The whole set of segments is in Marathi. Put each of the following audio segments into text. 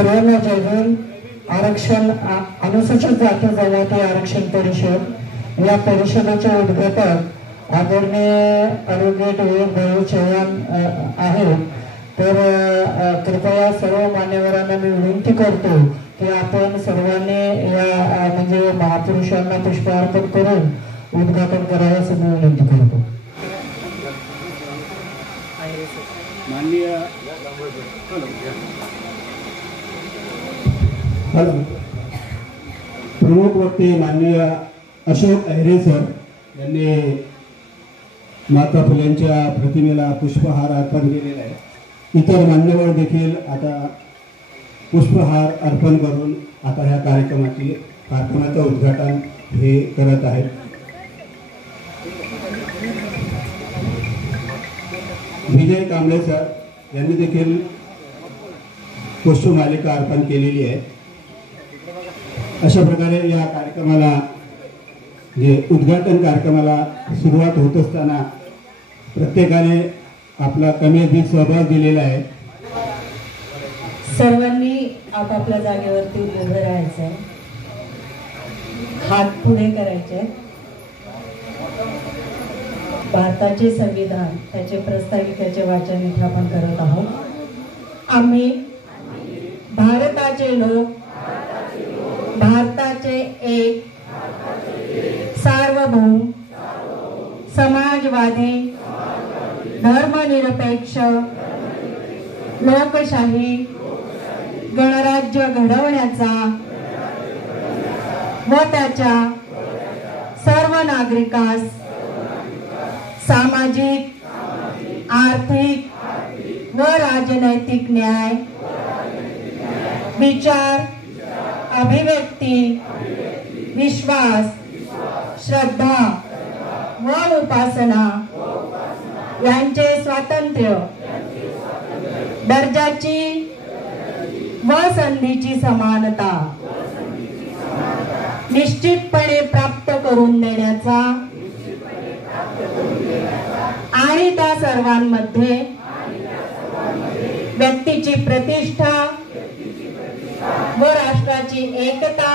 सर्वांना जय हिंद. आरक्षण अनुसूचित जाती जमाती आरक्षण परिषद या परिषदेचे उद्घाटक आदरणीय ॲडव्होकेट विवेक भाऊ चव्हाण आहेत. तर कृपया सर्व मान्यवरांना मी विनंती करतो की आपण सर्वांनी या म्हणजे महापुरुषांना पुष्पहार करून उद्घाटन करावं असं मी विनंती करतो. माननीय प्रमुख वक्ते माननीय अशोक अहिरे सर यांनी माता फुलेंच्या प्रतिमेला पुष्पहार अर्पण केलेला आहे. इतर मान्यवर देखील आता पुष्पहार अर्पण करून आता ह्या कार्यक्रमाचं उद्घाटन हे करत आहेत. विजय कांबळे सर यांनी देखील पुष्पमालिका अर्पण केलेली आहे. अशा प्रकारे या कार्यक्रमाला जे उद्घाटन कार्यक्रमाला सुरुवात होत असताना प्रत्येकाने आपला कमी अधिक सहभाग दिलेला आहे. सर्वांनी आपापल्या जागेवरती उभं राहायचं आहे. हात पुढे करायचे. भारताचे संविधान त्याचे प्रस्ताविकेचे वाचन इथे आपण करत आहोत. आम्ही भारताचे लोक भारताचे एक सार्वभौम समाजवादी धर्मनिरपेक्ष लोकशाही गणराज्य घडवण्याचा व त्याच्या सर्व नागरिकास सामाजिक आर्थिक व राजनैतिक न्याय विचार अभिव्यक्ती विश्वास श्रद्धा व उपासना यांचे स्वातंत्र्य दर्जाची व संधीची समानता निश्चितपणे प्राप्त करून देण्याचा आणि त्या सर्वांमध्ये व्यक्तीची प्रतिष्ठा व राष्ट्राची एकता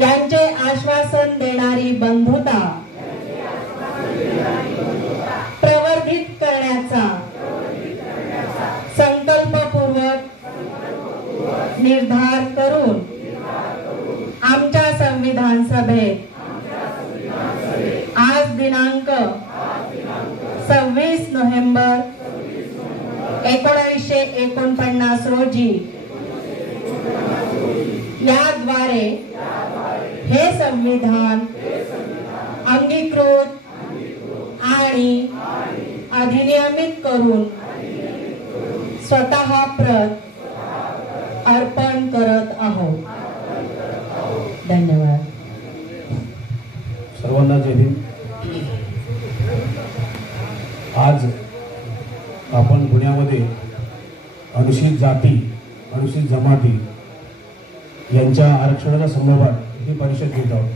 यांचे आश्वासन देणारी बंधुता प्रवर्धित करण्याचा संकल्पपूर्वक निर्धार करून आमच्या संविधान सभेत आज दिनांक 26 नोव्हेंबर 1949 रोजी याद्वारे हे संविधान अंगीकृत आणि अधिनियमित करून स्वतः प्रत अर्पण करत आहोत. धन्यवाद. सर्वांना जय हिंद. आज आपण पुण्यामध्ये अनुसूचित जाती अनुसूचित जमाती यांच्या आरक्षणाच्या संदर्भात ही परिषद घेत आहोत.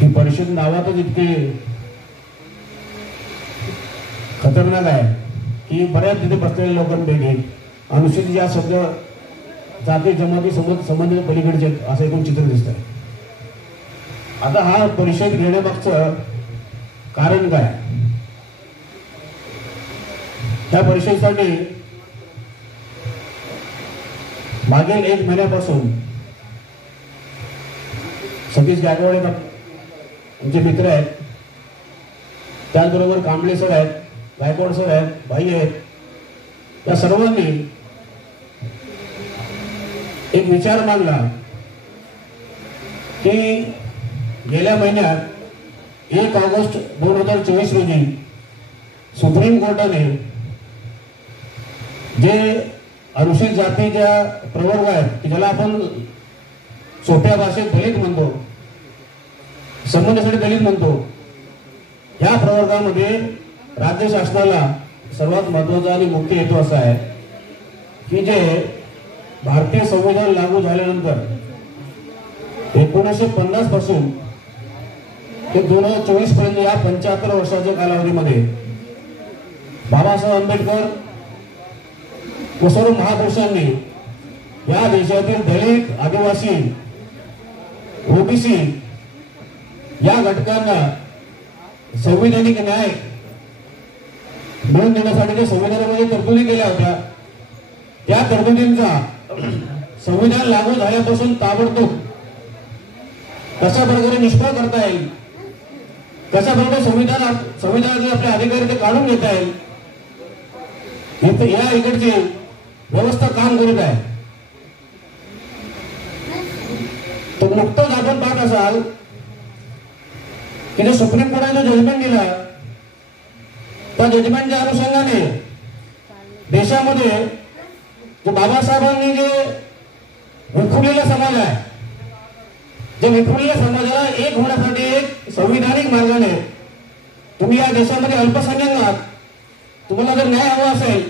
ही परिषद नावातच इतके खतरनाक आहे की बऱ्याच तिथे बसलेल्या लोकांपैकी अनुसूचित या शब्द जाती जमाती संबंधित पलीकडचे असं एकूण चित्र दिसत आहे. आता हा परिषद घेण्यामागचं कारण काय? त्या परिषदेसाठी मागील 1 महिन्यापासून सतीश गायकवाड आमचे मित्र आहेत, त्याचबरोबर कांबळे सर आहेत, गायकवाड सर आहेत, भाई आहेत, या सर्वांनी एक विचार मांडला की गेल्या महिन्यात 1 ऑगस्ट 2024 रोजी सुप्रीम कोर्टाने जे अनुसूचित जातीच्या प्रवर्ग आहेत की ज्याला आपण सोप्या भाषेत दलित म्हणतो, संबंधासाठी दलित म्हणतो, या प्रवर्गामध्ये राज्य शासनाला सर्वात महत्त्वाचा आणि मुख्य हेतू असा आहे की जे भारतीय संविधान लागू झाल्यानंतर 1950 पासून ते 2024 पर्यंत या 75 वर्षाच्या कालावधीमध्ये बाबासाहेब आंबेडकर व सर्व महापुरुषांनी या देशातील दलित, आदिवासी, ओबीसी या घटकांना संविधानिक न्याय मिळवून देण्यासाठी ज्या संविधानामध्ये तरतुदी केल्या होत्या त्या तरतुदींचा संविधान लागू झाल्यापासून ताबडतोब कशा प्रकारे निष्फळ करता येईल, कशा प्रकारे संविधानातील आपले अधिकार ते काढून घेता येईल, या इकडची व्यवस्था काम करीत आहे. तो नुकतंच आपण पाहत असाल की जे सुप्रीम कोर्टाने जो जजमेंट दिला त्या जजमेंटच्या अनुषंगाने देशामध्ये जो बाबासाहेबांनी जे विखुरलेला समाज आहे, जे विखुरलेल्या समाजाला एक होण्यासाठी एक संविधानिक मार्गाने तुम्ही या देशामध्ये अल्पसंख्याक तुम्हाला जर न्याय हवा असेल,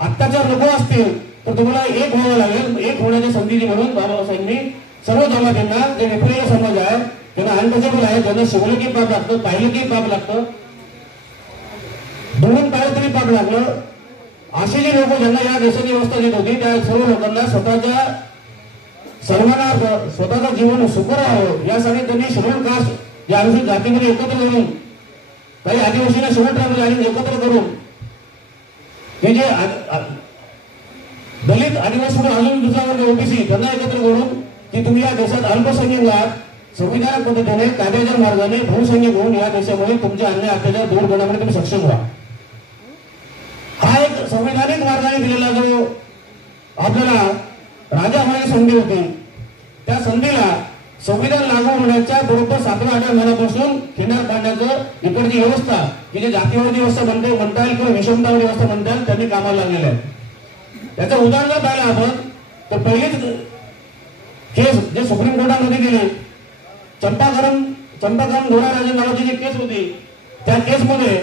अत्याचार नको असतील तर तुम्हाला एक व्हावं लागेल. एक होण्याची संधी दिली म्हणून बाबासाहेबांनी सर्व जमातींना जे विखुरलेला समाज आहे, त्यांना अनटचेबल आहे, त्यांना शिवलं की पाप लागतं, पाहिलं की पाप लागतं, दोन पाहिलं तरी पाप लागलं, असे जे लोक ज्यांना या देशाची व्यवस्था देत होती त्या सर्व लोकांना स्वतःच्या सन्मानार्थ स्वतःचं जीवन सुखकर राहावं यासाठी त्यांनी शेड्यूल कास्ट या अनुसूचित जातीमध्ये एकत्र करून काही आदिवासींना शेवट आणि एकत्र करून हे जे दलित, आदिवासी अजून दुसरा वर्ग ओबीसी त्यांना एकत्र करून की तुम्ही या देशात अल्पसंख्याक संविधानिक पद्धतीने कायद्याच्या मार्गाने बहुसंख्यक होऊन या देशामध्ये तुमचे अन्याय अत्याचार दूर करण्यामध्ये तुम्ही सक्षम व्हा. हा एक संविधानिक मार्गाने दिलेला जो आपल्याला राजा होण्याची संधी होती, त्या संधीला संविधान लागू होण्याच्या बरोबर 7-8 महिन्यापासून किनार पाडण्याचं इकडची व्यवस्था की जे जातीवादी व्यवस्था म्हणता येईल किंवा विषमतावादी व्यवस्था म्हणता येईल त्यांनी कामाला लागलेलं आहे. त्याचं उदाहरण जर पाहिलं आपण तर पहिलीच केस जे सुप्रीम कोर्टामध्ये गेले, चंपाकरण दोराराजन नावाची जी केस होती त्या केसमध्ये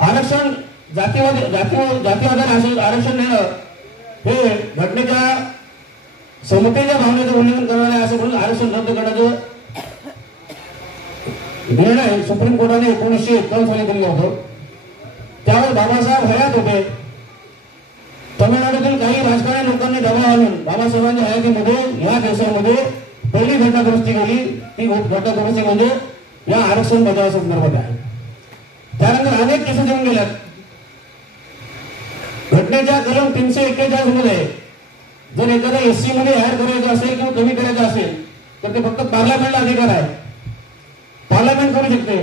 आरक्षण जातीवादी आरक्षण देणं हे घटनेच्या समतेच्या भावनेचं उल्लंघन करणारे असं म्हणून आरक्षण रद्द करण्याचं निर्णय सुप्रीम कोर्टाने 1951 साली दिला होता. त्यावर बाबासाहेब हयात होते. तमिळनाडूतील काही राजकारणी लोकांनी दबाव आणून बाबासाहेबांच्या हयातीमध्ये या देशामध्ये पहिली घटना दुरुस्ती केली. ती घटना दुरुस्ती म्हणजे या आरक्षण बदला संदर्भात आहे. त्यानंतर अनेक केसेस येऊन गेल्यात. घटनेच्या कलम 341 मध्ये जर एखादा एससी मध्ये ऍड करायचं असेल किंवा कमी करायचं असेल तर ते फक्त पार्लमेंटला अधिकार आहे. पार्लमेंट करू शकते.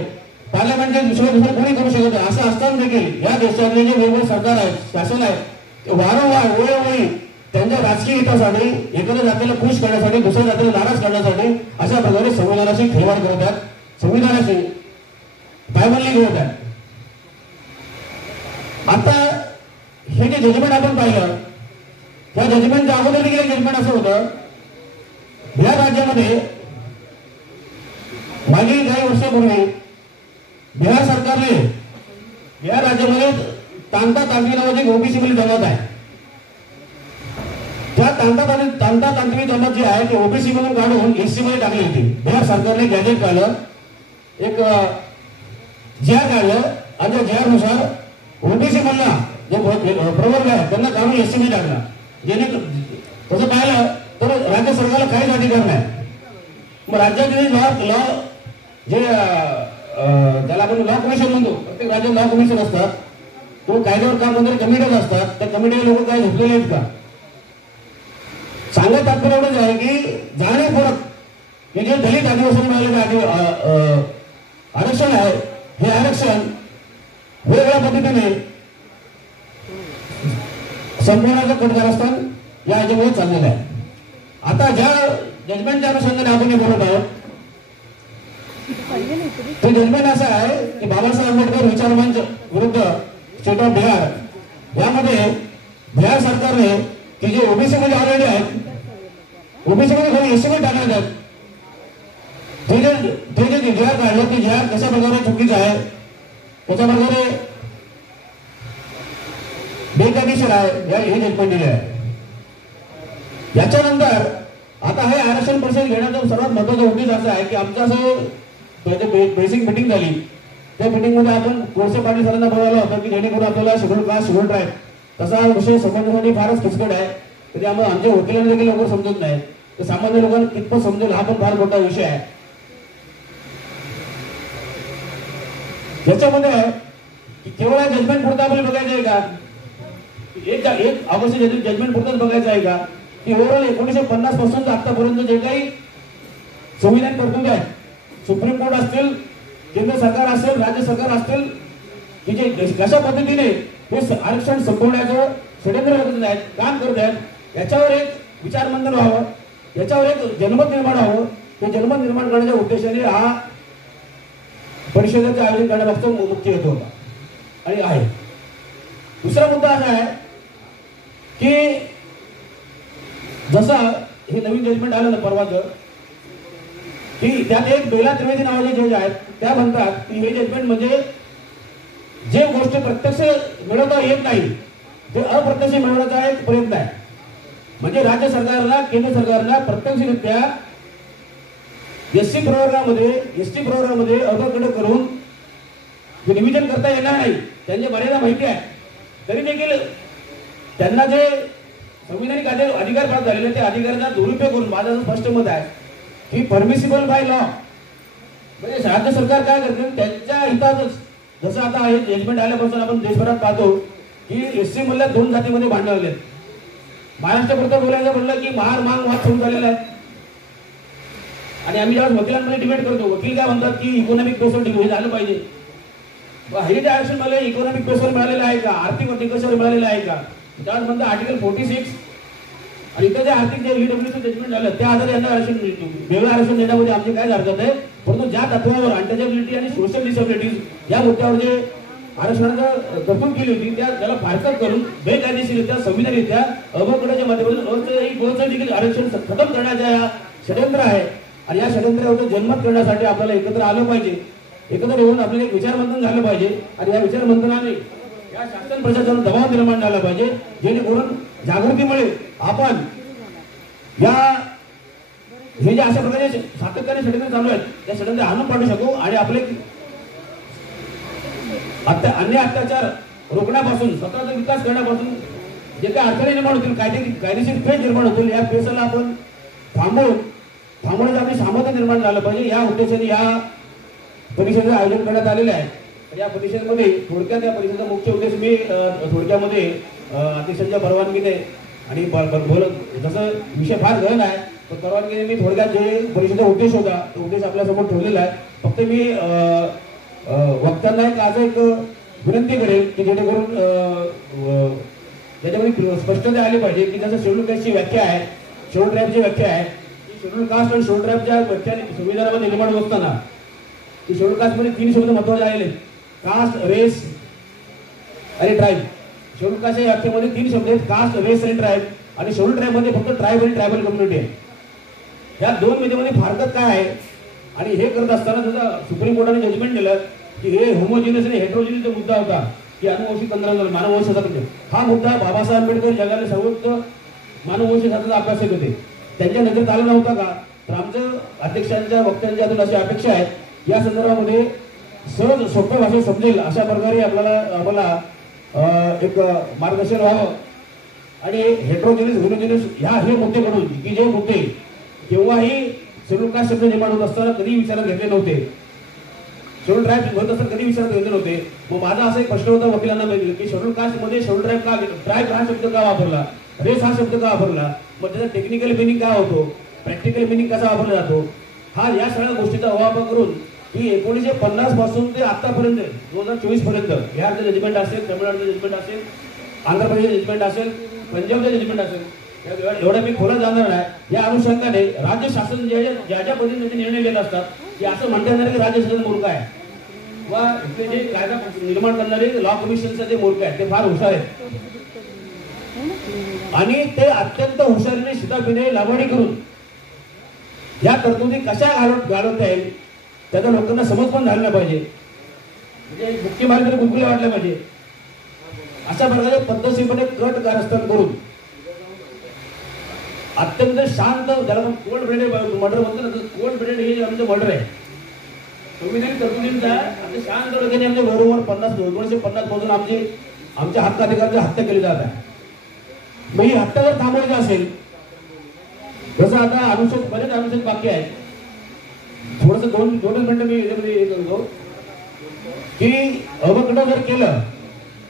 पार्लमेंटचे दुसरं कोणी करू शकत नाही. असं असताना देखील या देशातले जे वेगवेगळे सरकार आहेत, शासन आहे, वारंवार वेळोवेळी त्यांच्या राजकीय हितासाठी एखाद्या जातीला खुश करण्यासाठी दुसऱ्या जातीला नाराज करण्यासाठी अशा प्रकारे संविधानाशी खेळवाड करत आहेत, संविधानाशी पायमल्ली घेत आहेत. आता हे जे जजमेंट आपण पाहिलं त्या जजमेंटच्या अगोदर देखील जजमेंट असं होतं. या राज्यामध्ये मागील काही वर्षापूर्वी बिहार सरकारने या राज्यामध्ये तांता तांत्रिक नावाची ओबीसी मध्ये जमात आहे. त्या तांता तांत्रिक जमात जी आहे ती ओबीसी मधून काढून एससी मध्ये टाकली होती. बिहार सरकारने गॅजेट काढलं, एक जीआर काढलं आणि त्या जीआर नुसार ओबीसी मधला जे प्रवर्ग आहे त्यांना काढून एससी मध्ये टाकला. जेणे तसं पाहिलं तर राज्य सरकारला काहीच अधिकार नाही. मग राज्याचे लॉ जे त्याला आपण लॉ कमिशन म्हणतो, प्रत्येक राज्यात लॉ कमिशन असतात, तो कायद्यावर काम वगैरे कमिटीज असतात. त्या कमिटीचे लोक काय झोपलेले आहेत का? सांगत तात्पर्य एवढंच आहे की जाणीवपूर्वक हे जे दलित आदिवासी मिळालेले आरक्षण आहे हे आरक्षण वेगवेगळ्या पद्धतीने संपूर्णाचं कटकारस्थान या याच्यामुळे चाललेलं आहे. आता ज्या जजमेंटच्या अनुषंगाने आपण हे बोलत आहोत ते जजमेंट असं आहे की बाबासाहेब आंबेडकर विचार मंच विरुद्ध स्टेट ऑफ बिहार यामध्ये बिहार सरकारने की जे ओबीसी मध्ये ऑलरेडी आहेत, ओबीसी मध्ये खाली एससी मध्ये टाकण्यात आहेत, ते जे बिहार काढलं ते बिहार कशा प्रकारे चुकीचं आहे, कशा प्रकारे बेकायदेशीर आहे हे जजमेंट दिले आहे. याच्यानंतर आता हे आरक्षण परिषद घेण्याचं सर्वात महत्वाचा उद्देश असा आहे की आमचं असं बेसिक मीटिंग झाली त्या मिटिंगमध्ये आपण कोळसे पाटील सरांना बोलावलं होतं की जेणेकरून आपल्याला शेड्यूल कास्ट शेड्यूल ट्राईब तसा विषय समजण्यासाठी फारच किचकट आहे. तर त्यामुळे आमच्या वकिलांना देखील लवकर समजत नाही. तर सामान्य लोकांना कितपत समजेल हा पण फार मोठा विषय आहे. त्याच्यामध्ये की केवळ जजमेंट पुरता आपल्याला बघायचं आहे का, एक ऑगस्ट जजमेंट पुरताच बघायचं आहे का, की ओव्हरऑल 1950 पासून आतापर्यंत जे काही संविधान तरतूद आहे, सुप्रीम कोर्ट असतील, केंद्र सरकार असेल, राज्य सरकार असतील, की जे कशा पद्धतीने हे आरक्षण संपवण्याचं षड्यंत्र करत आहेत, काम करत आहेत, याच्यावर एक विचारमंथन व्हावं, याच्यावर एक जनमत निर्माण व्हावं. ते जनमत निर्माण करण्याच्या उद्देशाने हा परिषदेचं आयोजन करण्यामागचा मुख्य हेतू होता आणि आहे. दुसरा मुद्दा असा आहे की जसं हे नवीन जजमेंट आलं ना परवाचं, की त्यात एक बेला त्रिवेदी नावाचे जज आहेत, त्या म्हणतात की हे जजमेंट म्हणजे जे गोष्ट प्रत्यक्ष मिळवता येत नाही ते अप्रत्यक्ष मिळवण्याचा एक प्रयत्न आहे. म्हणजे राज्य सरकारला, केंद्र सरकारला प्रत्यक्षरित्या एसटी प्रवर्गामध्ये अबकडे करून नियोजन करता येणार नाही. त्यांच्या मर्यादा माहिती आहे, तरी देखील त्यांना जे संविधानिक अधिकार प्राप्त झालेले त्या अधिकाराचा दुरुपयोग करून माझं स्पष्ट मत आहे की परमिसिबल बाय लॉ, म्हणजे राज्य सरकार काय करते त्यांच्या हितातच. जसं आता हे जजमेंट आल्यापासून आपण देशभरात पाहतो की एससी मधल्या 2 जातीमध्ये भांडण आले. महाराष्ट्रापुरतं बोलायचं म्हटलं की महार मांग वाद सुरू झालेला आहे. आणि आम्ही जेव्हा वकिलांमध्ये डिबेट करतो, वकील काय म्हणतात की इकॉनॉमिक बेसवर डिबेट झालं पाहिजे. हे जे आरक्षण मला इकॉनॉमिक बेसवर मिळालेलं आहे का, आर्थिक निकषावर मिळालेलं आहे का, त्यावर म्हणतात आर्टिकल 46 आणि इथं जे आर्थिक जे ईडब्ल्यूचं जजमेंट झालं त्या आधारे यांना आरक्षण मिळतो. वेगळं आरक्षण देण्यामध्ये आमची काय हरकत आहे, परंतु ज्या तत्वावर अनटचेबिलिटी आणि सोशल डिसेबिलिटीज या मुद्द्यावर जे आरक्षणाचा तरतूद केली होती त्याला फारकत करून बेकायदेशीररित्या संविधानरित्या अबकडच्या माध्यमातून देखील आरक्षण खतम करण्याचा या षड्यंत्र आहे. आणि या षड्यंत्रावर जनमत करण्यासाठी आपल्याला एकत्र आलं पाहिजे. एकत्र येऊन आपल्याला एक विचारमंथन झालं पाहिजे आणि या विचारमंथनाने या शासन प्रशासनावर दबाव निर्माण झाला पाहिजे, जेणेकरून जागृतीमुळे आपण या हे जे अशा प्रकारे सातत्याने षड्यंत्र चालू आहेत त्या षड्यंत्र आणून पाडू शकू आणि आपले अन्य अत्याचार रोखण्यापासून, स्वतःचा विकास करण्यापासून जे काही अडचणी निर्माण होतील, कायदेशीर पेच निर्माण होतील, या पेचाला आपण थांबवण्याचं आपली सामर्थ्य निर्माण झालं पाहिजे. या उद्देशाने या परिषदेचं आयोजन करण्यात आलेलं आहे. या परिषदेमध्ये थोडक्यात या परिषदेचा मुख्य उद्देश मी थोडक्यामध्ये अध्यक्षांच्या परवानगीने आणि जसं विषय फार गहन आहे तर परवानगीने मी थोडक्यात जे परिषदेचा उद्देश होता तो उद्देश आपल्यासमोर ठेवलेला आहे. फक्त मी वक्त्यांना एक विनंती करेल की जेणेकरून त्याच्यामध्ये स्पष्टता आली पाहिजे की जसं शेड्यूल कास्टची व्याख्या आहे, शेड्यूल ट्राईबची व्याख्या आहे, शेड्यूल कास्ट आणि शेड्यूल ट्राईबच्या व्याख्या संविधानामध्ये निर्माण होत असताना की शेड्यूल कास्टमध्ये 3 शब्द महत्त्वाचे आलेले, कास्ट, रेस आणि ट्राईब. शेड्यूल कास्ट या व्याख्येमध्ये 3 शब्द आहेत, कास्ट, रेस आणि ट्राईब. आणि शेड्यूल ट्राईबमध्ये फक्त ट्राईब आणि ट्रायबल कम्युनिटी आहे. या 2 मध्ये फरक काय आहे आणि हे करत असताना जसं सुप्रीम कोर्टाने जजमेंट दिलं की हे होमोजिनियस आणि हेट्रोजिनियसचा मुद्दा होता की अनुवंशिक तंत्रज्ञान मानववंशशास्त्र, हा मुद्दा बाबासाहेब आंबेडकर जगाला सर्वोच्च मानववंशशास्त्राचा अभ्यासक होते, त्यांच्या नजरेत आला नव्हता का. तर आमचं अध्यक्षांच्या वक्त्यांच्या हातून अशी अपेक्षा आहे या संदर्भामध्ये सहज सोप्या भाषेत समजेल अशा प्रकारे आम्हाला एक मार्गदर्शन व्हावं. आणि हेट्रोजिनियस होमोजिनियस हे मुद्दे कडून की जे मुद्दे केव्हाही शेड्यूल कास्ट शब्द निर्माण होत असताना कधी विचारात घेतले नव्हते, शेड्यूल ट्राईब होत असताना कधी विचारात घेतले नव्हते. मग माझा असा एक प्रश्न होता वकिलांना की शेड्यूल कास्ट मध्ये शेड्यूल ट्राईब हा शब्द का वापरला, रेस हा शब्द का वापरला, मग त्याचा टेक्निकल मिनिंग काय होतो, प्रॅक्टिकल मिनिंग कसा वापरला जातो. हा या सगळ्या गोष्टीचा वापर करून की 1950 पासून ते आतापर्यंत 2024 पर्यंत बिहारचं जजमेंट असेल, तमिळनाडूचं जजमेंट असेल, आंध्र प्रदेशचं जजमेंट असेल, पंजाबचं जजमेंट असेल, एवढा मी खोला जाणार नाही. या अनुषंगाने राज्य शासन ज्या पद्धतीने निर्णय घेत असतात की असं म्हणता येणार की राज्य शासन मूर्ख आहे वा इथे जे कायदा निर्माण करणारे लॉ कमिशनचे जे मूर्ख आहेत ते फार हुशार आहेत आणि ते अत्यंत हुशारीने शिताफीने लावणी करून या तरतुदी कशा घालवता येईल त्याचा लोकांना समज पण झाला पाहिजे. म्हणजे मुख्य मार्ग गुलगुल्या वाटल्या पाहिजे अशा प्रकारे पद्धतशीरपणे कट कारस्थान करून अत्यंत शांत, ज्याला कोल्ड ब्रेडेड मर्डर म्हणतो ना, कोल्ड ब्रेडेड हे आमचं मर्डर आहे. संविधानिक तरतुदींचा आता शांत डोक्याने आमच्या बरोबर 1950 पासून आमच्या हक्काधिकाराची हत्या केली जात आहे. मग ही हत्या जर थांबवायची असेल, जसं आता अनुच्छेद बरेच अनुच्छेद बाकी आहेत, थोडस दोनच मिनिटं मी याच्यामध्ये हे करतो की अवकड जर केलं,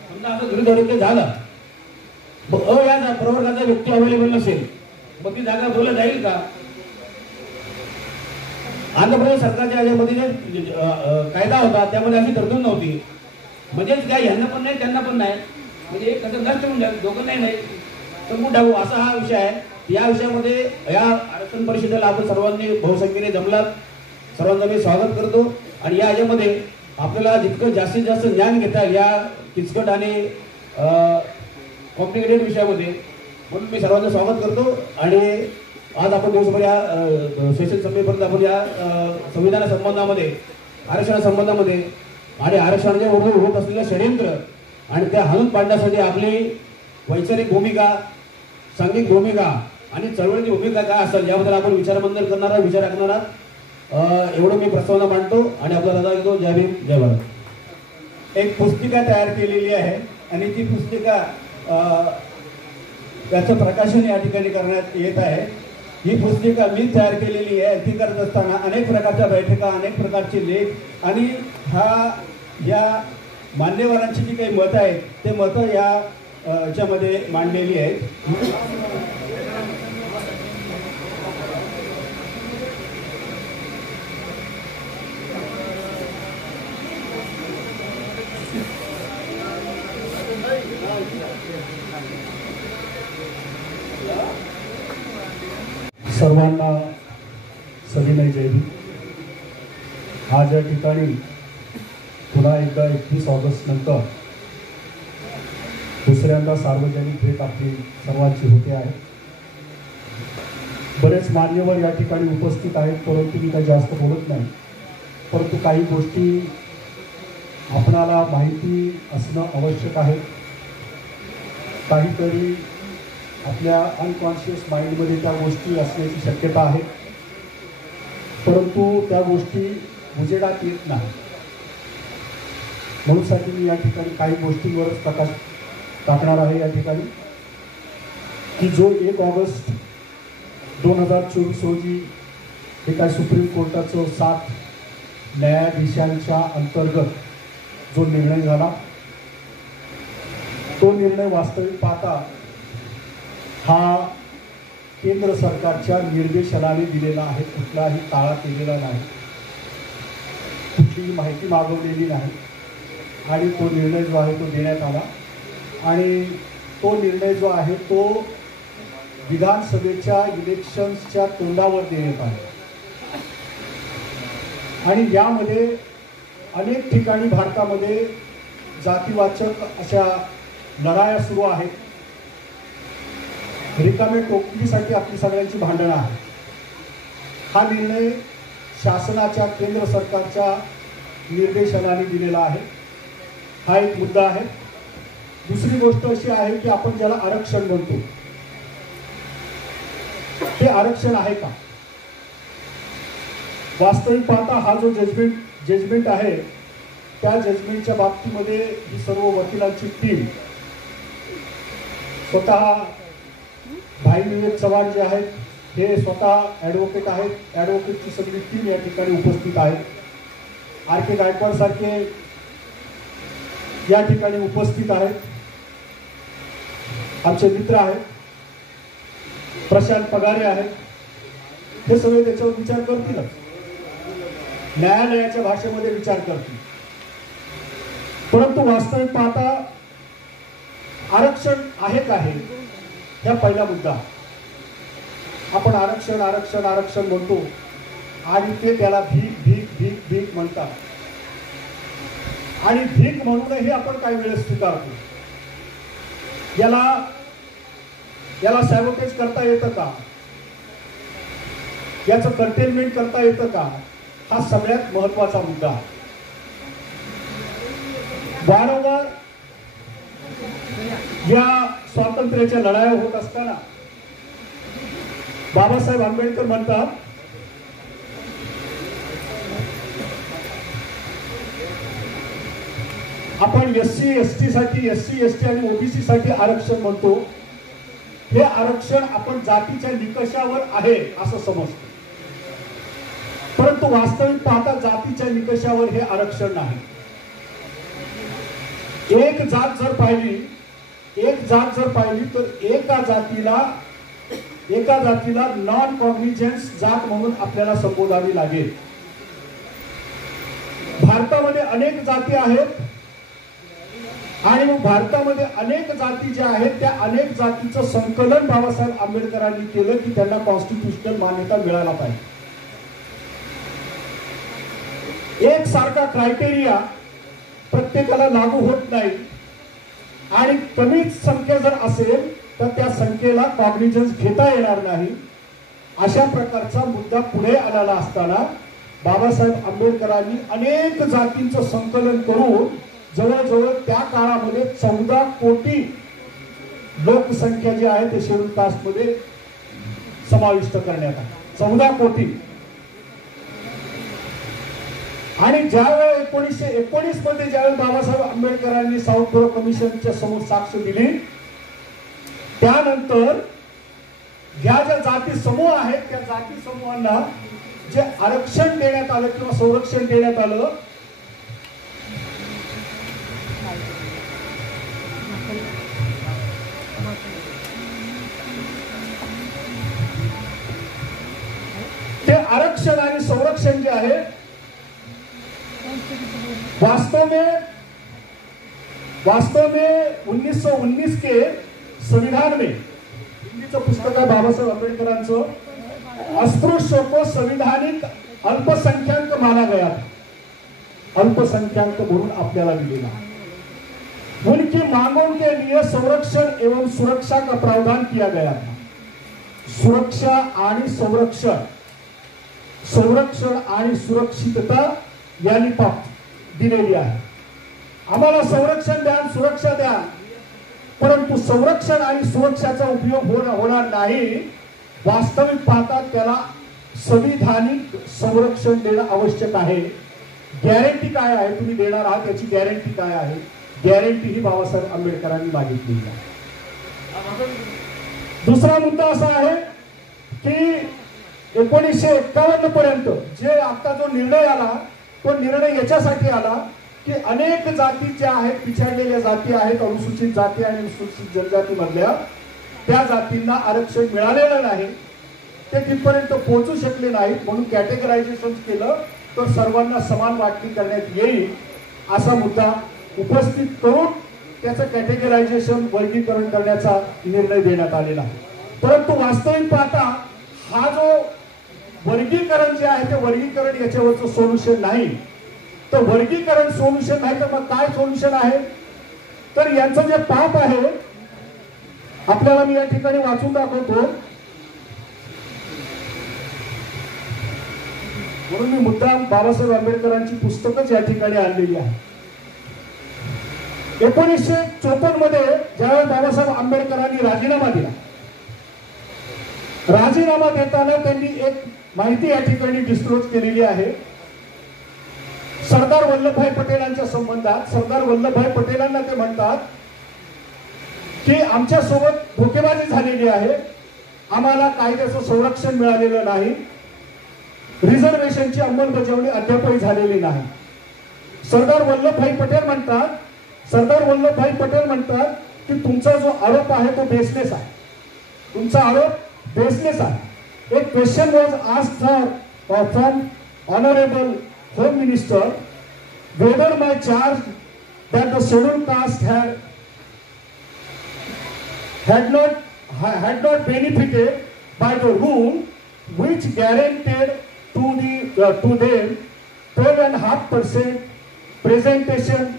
समजा असं विरुद्ध आरोग्य झालं, या प्रवर्गाचा व्यक्ती अवेलेबल नसेल, मग ती जागा बोलला जाईल का? आंध्र प्रदेश सरकारच्या याच्यामध्ये जे कायदा होता त्यामध्ये अशी तरतूद नव्हती. म्हणजेच काय, यांना पण नाही त्यांना पण नाही, म्हणजे कसं नष्ट होऊन जाईल, दोघं नाही संपून टाकू असा हा विषय आहे. या विषयामध्ये या आरक्षण परिषदेला आपण सर्वांनी बहुसंख्येने जमलात, सर्वांचं मी स्वागत करतो. आणि या याच्यामध्ये आपल्याला जितकं जास्तीत जास्त ज्ञान घेता येईल या किचकट आणि कॉम्प्लिकेटेड विषयामध्ये, म्हणून मी सर्वांचं स्वागत करतो. आणि आज आपण दिवसभर या सेशन संपेपर्यंत आपण या संविधाना संबंधामध्ये, आरक्षणा संबंधामध्ये आणि आरक्षणाच्या विरोधात होत असलेलं षडयंत्र आणि त्या हाणून पाडण्यासाठी आपली वैचारिक भूमिका, सांघिक भूमिका आणि चळवळीची भूमिका काय असेल याबद्दल आपण विचारमंथन करणारा, विचार ऐकणारा, एवढं मी प्रस्तावना मांडतो आणि आपला रजा घेतो. जय भीम, जय भारत. एक पुस्तिका तयार केलेली आहे आणि ती पुस्तिका त्याचं प्रकाशन या ठिकाणी करण्यात येत आहे. ही पुस्तिका मी तयार केलेली आहे. ती करत असताना अनेक प्रकारच्या बैठका, अनेक प्रकारचे लेख आणि या मान्यवरांची जी काही मतं आहेत ते मतं याच्यामध्ये मांडलेली आहेत. सर्वांना सविनय जय हिंद. आज या ठिकाणी पुन्हा एकदा 31 ऑगस्ट नंतर दुसऱ्यांदा सार्वजनिक भेट आपली सर्वांची होते आहे. बरेच मान्यवर या ठिकाणी उपस्थित आहेत, परंतु मी काही जास्त बोलत नाही. परंतु काही गोष्टी आपणाला माहिती असणं आवश्यक आहे. काहीतरी आपल्या अनकॉन्शियस माइंडमध्ये त्या गोष्टी असण्याची शक्यता आहे, परंतु त्या गोष्टी उजेडात येत नाही. म्हणूनसाठी मी या ठिकाणी काही गोष्टींवरच प्रकाश टाकणार आहे. या ठिकाणी की जो 1 ऑगस्ट 2024 रोजी हे काय सुप्रीम कोर्टाचं 7 न्यायाधीशांच्या अंतर्गत जो निर्णय झाला, तो निर्णय वास्तविक पाहता हा केंद्र सरकारच्या निर्देशनाने दिलेला आहे. कुठलाही टाळा केलेला नाही, कुठलीही माहिती मागवलेली नाही आणि तो निर्णय जो आहे तो देण्यात आला. आणि तो निर्णय जो आहे तो विधानसभेच्या इलेक्शन्सच्या तोंडावर देण्यात आला. आणि यामध्ये अनेक ठिकाणी भारतामध्ये जातीवाचक अशा लढाया सुरू आहेत. रिकामे टोकलीसाठी आपली सगळ्यांची भांडणं आहे. हा निर्णय शासनाच्या, केंद्र सरकारच्या निर्देशनाने दिलेला आहे. हा एक मुद्दा आहे. दुसरी गोष्ट अशी आहे की आपण ज्याला आरक्षण म्हणतो ते आरक्षण आहे का? वास्तविक पाहता हा जो जजमेंट आहे त्या जजमेंटच्या बाबतीमध्ये ही सर्व वकिलांची टीम, स्वतः भाई विवेक चव्हाण जे आहेत हे स्वतः ॲडव्होकेट आहेत, ॲडव्होकेटची सगळी टीम या ठिकाणी उपस्थित आहे. RK गायकवाड सारखे या ठिकाणी उपस्थित आहेत. आमचे मित्र आहेत, प्रशांत पगारे आहेत. हे सगळे त्याच्यावर विचार करतीलच, न्यायालयाच्या भाषेमध्ये विचार करतील. परंतु वास्तविक पाहता आरक्षण आहे का हे हा पहिला मुद्दा. आपण आरक्षण आरक्षण आरक्षण म्हणतो आणि ते त्याला भीक भीक भीक भीक म्हणतात. आणि भीक म्हणूनही आपण काही वेळेस स्वीकारतो. याला सॅबोटेज करता येतं का? याचं कंटेनमेंट करता येतं का? हा सगळ्यात महत्वाचा मुद्दा. वारंवार या स्वातंत्र्याच्या लढाया होत असताना बाबासाहेब आंबेडकर म्हणतात आपण SC ST साठी, SC ST आणि OBC साठी आरक्षण म्हणतो. हे आरक्षण आपण जातीच्या निकषावर आहे असं समजतो, परंतु वास्तविक पाहता जातीच्या निकषावर हे आरक्षण नाही. एक जात जर पाहिली तर एका जातीला नॉन कॉग्निजन्स जात म्हणून आपल्याला संबोधावी लागेल. भारतामध्ये अनेक जाती आहेत आणि मग भारतामध्ये अनेक जाती ज्या आहेत त्या अनेक जातीचं संकलन बाबासाहेब आंबेडकरांनी केलं की त्यांना कॉन्स्टिट्यूशनल मान्यता मिळायला पाहिजे. एक सारखा क्रायटेरिया प्रत्येकाला लागू होत नाही आणि कमीच संख्या जर असेल तर त्या संख्येला कॉग्निजन्स घेता येणार नाही. अशा प्रकारचा मुद्दा पुढे आलेला असताना बाबासाहेब आंबेडकरांनी अनेक जातींचं संकलन करून जवळजवळ त्या काळामध्ये 14 कोटी लोकसंख्या जी आहे ते शेड्यूल कास्ट मध्ये समाविष्ट करण्यात आली. 14 कोटी. आणि ज्यावेळी 1919 मध्ये ज्यावेळी बाबासाहेब आंबेडकरांनी साऊथ बोरो कमिशनच्या समोर साक्ष दिली, त्यानंतर ह्या ज्या जाती समूह आहेत त्या जाती समूहांना जे आरक्षण देण्यात आलं किंवा संरक्षण देण्यात आलं ते आरक्षण आणि संरक्षण जे आहे वास्तव में 1919 के संविधान में, हिंदीचं पुस्तक आहे बाबासाहेब आंबेडकरांचं, अस्पृश्य को संविधानिक अल्पसंख्याक माना गया. अल्पसंख्याक म्हणून आपल्याला दिलेला. उनकी मांगों के लिए संरक्षण एवं सुरक्षा का प्रावधान किया गया. सुरक्षा आणि संरक्षण आणि सुरक्षितता यांनी दिलेली आहे. आम्हाला संरक्षण द्या, सुरक्षा द्या, परंतु संरक्षण आणि सुरक्षाचा उपयोग होणार नाही. वास्तविक पाहता त्याला संविधानिक संरक्षण देणं आवश्यक आहे. गॅरंटी काय आहे तुम्ही देणार आहात याची गॅरंटी काय आहे? गॅरंटी ही बाबासाहेब आंबेडकरांनी मागितली आहे. दुसरा मुद्दा असा आहे की 1951 पर्यंत जे आता जो निर्णय आला तो निर्णय याच्यासाठी आला की अनेक जाती ज्या आहेत, पिछाडलेल्या जाती आहेत, अनुसूचित जाती आणि अनुसूचित जनजाती मधल्या त्या जातींना आरक्षण मिळालेलं नाही, ते तिथपर्यंत पोहोचू शकले नाहीत. म्हणून कॅटेगरायझेशन केलं तर सर्वांना समान वाटणी करण्यात येईल असा मुद्दा उपस्थित करून त्याचं कॅटेगरायझेशन वर्गीकरण करण्याचा निर्णय देण्यात आलेला आहे. परंतु वास्तविक पाहता हा जो वर्गीकरण जे आहे ते वर्गीकरण याच्यावरचं सोल्युशन नाही. तर वर्गीकरण सोल्युशन नाही तर मग काय सोल्युशन आहे? तर यांचं जे पाप आहे आपल्याला मी या ठिकाणी वाचून दाखवतो. म्हणून मी मुद्दाम बाबासाहेब आंबेडकरांची पुस्तकच या ठिकाणी आणलेली आहे. 1954 मध्ये ज्यावेळेस बाबासाहेब आंबेडकरांनी राजीनामा दिला, राजीनामा देताना त्यांनी एक माहिती या ठिकाणी डिस्क्लोज केलेली आहे. सरदार वल्लभभाई पटेलांच्या संबंधात सरदार वल्लभभाई पटेलांना ते म्हणतात की आमच्या सोबत धोकेबाजी झालेली आहे, आम्हाला कायद्याचं संरक्षण मिळालेलं नाही, रिझर्वेशनची अंमलबजावणी अद्यापही झालेली नाही. सरदार वल्लभभाई पटेल म्हणतात की तुमचा जो आरोप आहे तो बेसलेस आहे, तुमचा आरोप बेसलेस आहे. A question was asked from Honorable Home Minister whether my charge that the scheduled caste had not benefited by the rule which guaranteed to them 12.5%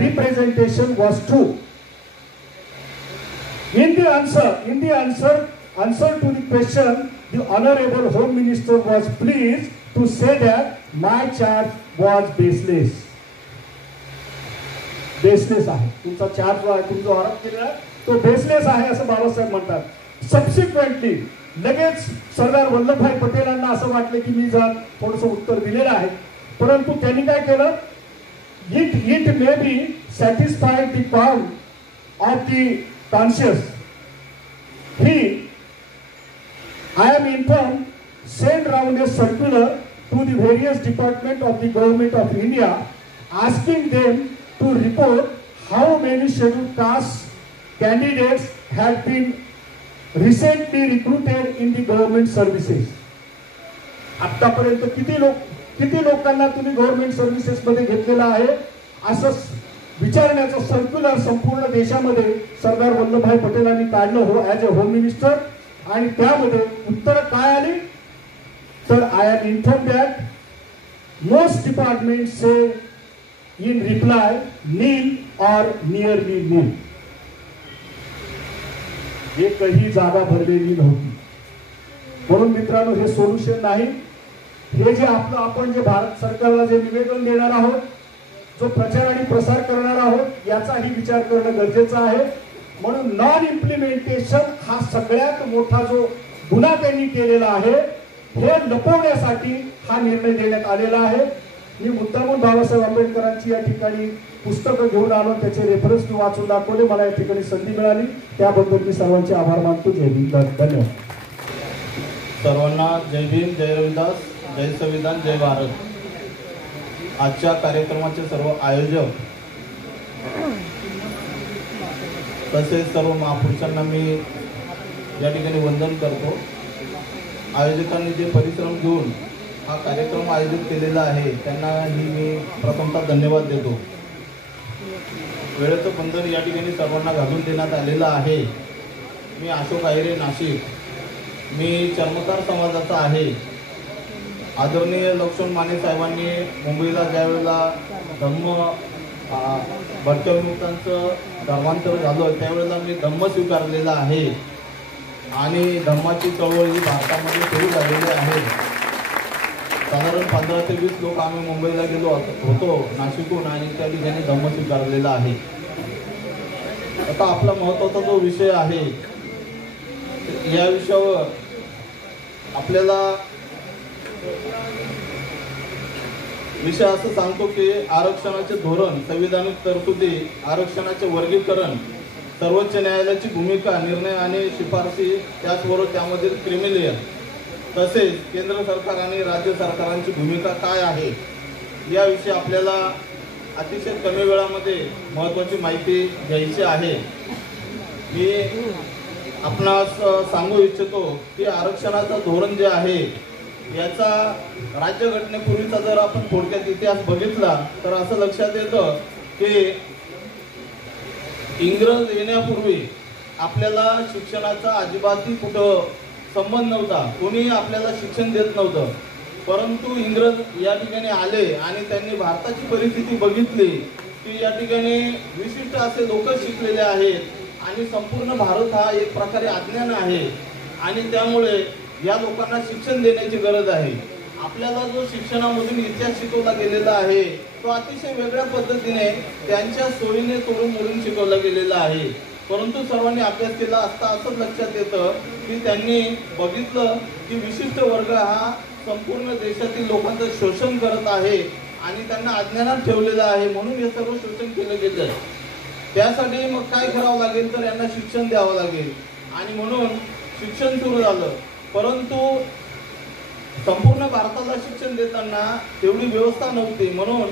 representation was true. In the answer to the question, the Honorable Home Minister was pleased to say that my charge was baseless. Baseless आहे तुमचा चार्ज जो आहे, तुमचा आरोप केलेला तो बेसलेस आहे असं बाबासाहेब म्हणतात. सबसिक्वेंटली लगेच सरदार वल्लभभाई पटेलांना असं वाटलं की मी जर थोडंसं उत्तर दिलेलं आहे, परंतु त्यांनी काय केलं it may be satisfied the call of the conscience. He, I am informed, sent round a circular to the various departments of the government of India, asking them to report how many scheduled caste candidates have been recently recruited in the government services. आतापर्यंत किती लोकांना तुम्ही गव्हर्नमेंट सर्व्हिसेस मध्ये घेतलेला आहे असं विचारण्याचं सर्क्युलर संपूर्ण देशामध्ये सरदार वल्लभभाई पटेलांनी काढलं हो ॲज अ होम मिनिस्टर. आणि त्यामध्ये उत्तर काय आली तर I am inform that most department say in reply nil और नियरली नील. एकही जागा भरलेली नव्हती. म्हणून मित्रांनो हे सोल्युशन नाही. हे जे आपण जे भारत सरकारला जे निवेदन देणार आहोत, जो प्रचार आणि प्रसार करणार आहोत, याचाही विचार करणं गरजेचं आहे. म्हणून नॉन इम्प्लिमेंटेशन हा सगळ्यात मोठा जो गुन्हा त्यांनी केलेला आहे हे लपवण्यासाठी हा निर्णय देण्यात आलेला आहे. मी मुद्दामून बाबासाहेब आंबेडकरांची या ठिकाणी पुस्तकं घेऊन आलो, त्याचे रेफरन्स मी वाचून दाखवले. मला या ठिकाणी संधी मिळाली त्याबद्दल मी सर्वांचे आभार मानतो. जय हिंद, धन्यवाद. सर्वांना जय भीम, जय रविदास, जय संविधान, जय भारत. आजच्या कार्यक्रमाचे सर्व आयोजक तसेच सर्व महापुरुषांना मी या ठिकाणी वंदन करतो. आयोजकांनी जे परिश्रम घेऊन हा कार्यक्रम आयोजित केलेला आहे त्यांनाही मी प्रथमतः धन्यवाद देतो. वेळेचं बंधन या ठिकाणी सर्वांना घालून देण्यात आलेलं आहे. मी अशोक आहिरे, नाशिक. मी चर्मकार समाजाचा आहे. आदरणीय लक्ष्मण माने साहेबांनी मुंबईला ज्यावेळेला भटक्या विमुक्तांचं धर्मांतर झालं त्यावेळेला मी धम्म स्वीकारलेला आहे आणि धम्माची चळवळ ही भारतामध्ये सुरू झालेली आहे. साधारण 15 ते 20 लोक आम्ही मुंबईला गेलो होतो नाशिकहून आणि त्या ठिकाणी धम्म स्वीकारलेला आहे. आता आपला महत्त्वाचा जो विषय आहे या विषयावर आपल्याला विषय असं सांगतो की आरक्षणाचे धोरण, संविधानिक तरतुदी, आरक्षणाचे वर्गीकरण, सर्वोच्च न्यायालयाची भूमिका, निर्णय आणि शिफारसी, त्याचबरोबर त्यामधील क्रिमिलेअर, तसेच केंद्र सरकार आणि राज्य सरकारांची भूमिका काय आहे याविषयी आपल्याला अतिशय कमी वेळामध्ये महत्त्वाची माहिती घ्यायची आहे. मी आपणास सांगू इच्छितो की आरक्षणाचं धोरण जे आहे याचा राज्यघटनेपूर्वीचा जर आपण थोडक्यात इतिहास बघितला तर असं लक्षात येतं की इंग्रज येण्यापूर्वी आपल्याला शिक्षणाचा अजिबातही कुठं संबंध नव्हता. कोणी आपल्याला शिक्षण देत नव्हतं. परंतु इंग्रज या ठिकाणी आले आणि त्यांनी भारताची परिस्थिती बघितली की या ठिकाणी विशिष्ट असे लोक शिकलेले आहेत आणि संपूर्ण भारत हा एक प्रकारे अज्ञान आहे आणि त्यामुळे या लोकांना शिक्षण देण्याची गरज आहे. आपल्याला जो शिक्षणामधून इतिहास शिकवला गेलेला आहे तो अतिशय वेगळ्या पद्धतीने त्यांच्या सोयीने तोडून मोडून शिकवला गेलेला आहे. परंतु सर्वांनी अभ्यास केला असता असंच लक्षात येतं की त्यांनी बघितलं की विशिष्ट वर्ग हा संपूर्ण देशातील लोकांचं शोषण करत आहे आणि त्यांना अज्ञानात ठेवलेलं आहे. म्हणून हे सर्व शोषण केलं गेलं. त्यासाठी मग काय करावं लागेल तर यांना शिक्षण द्यावं लागेल आणि म्हणून शिक्षण सुरू झालं. परंतु संपूर्ण भारताला शिक्षण देताना तेवढी व्यवस्था नव्हती. म्हणून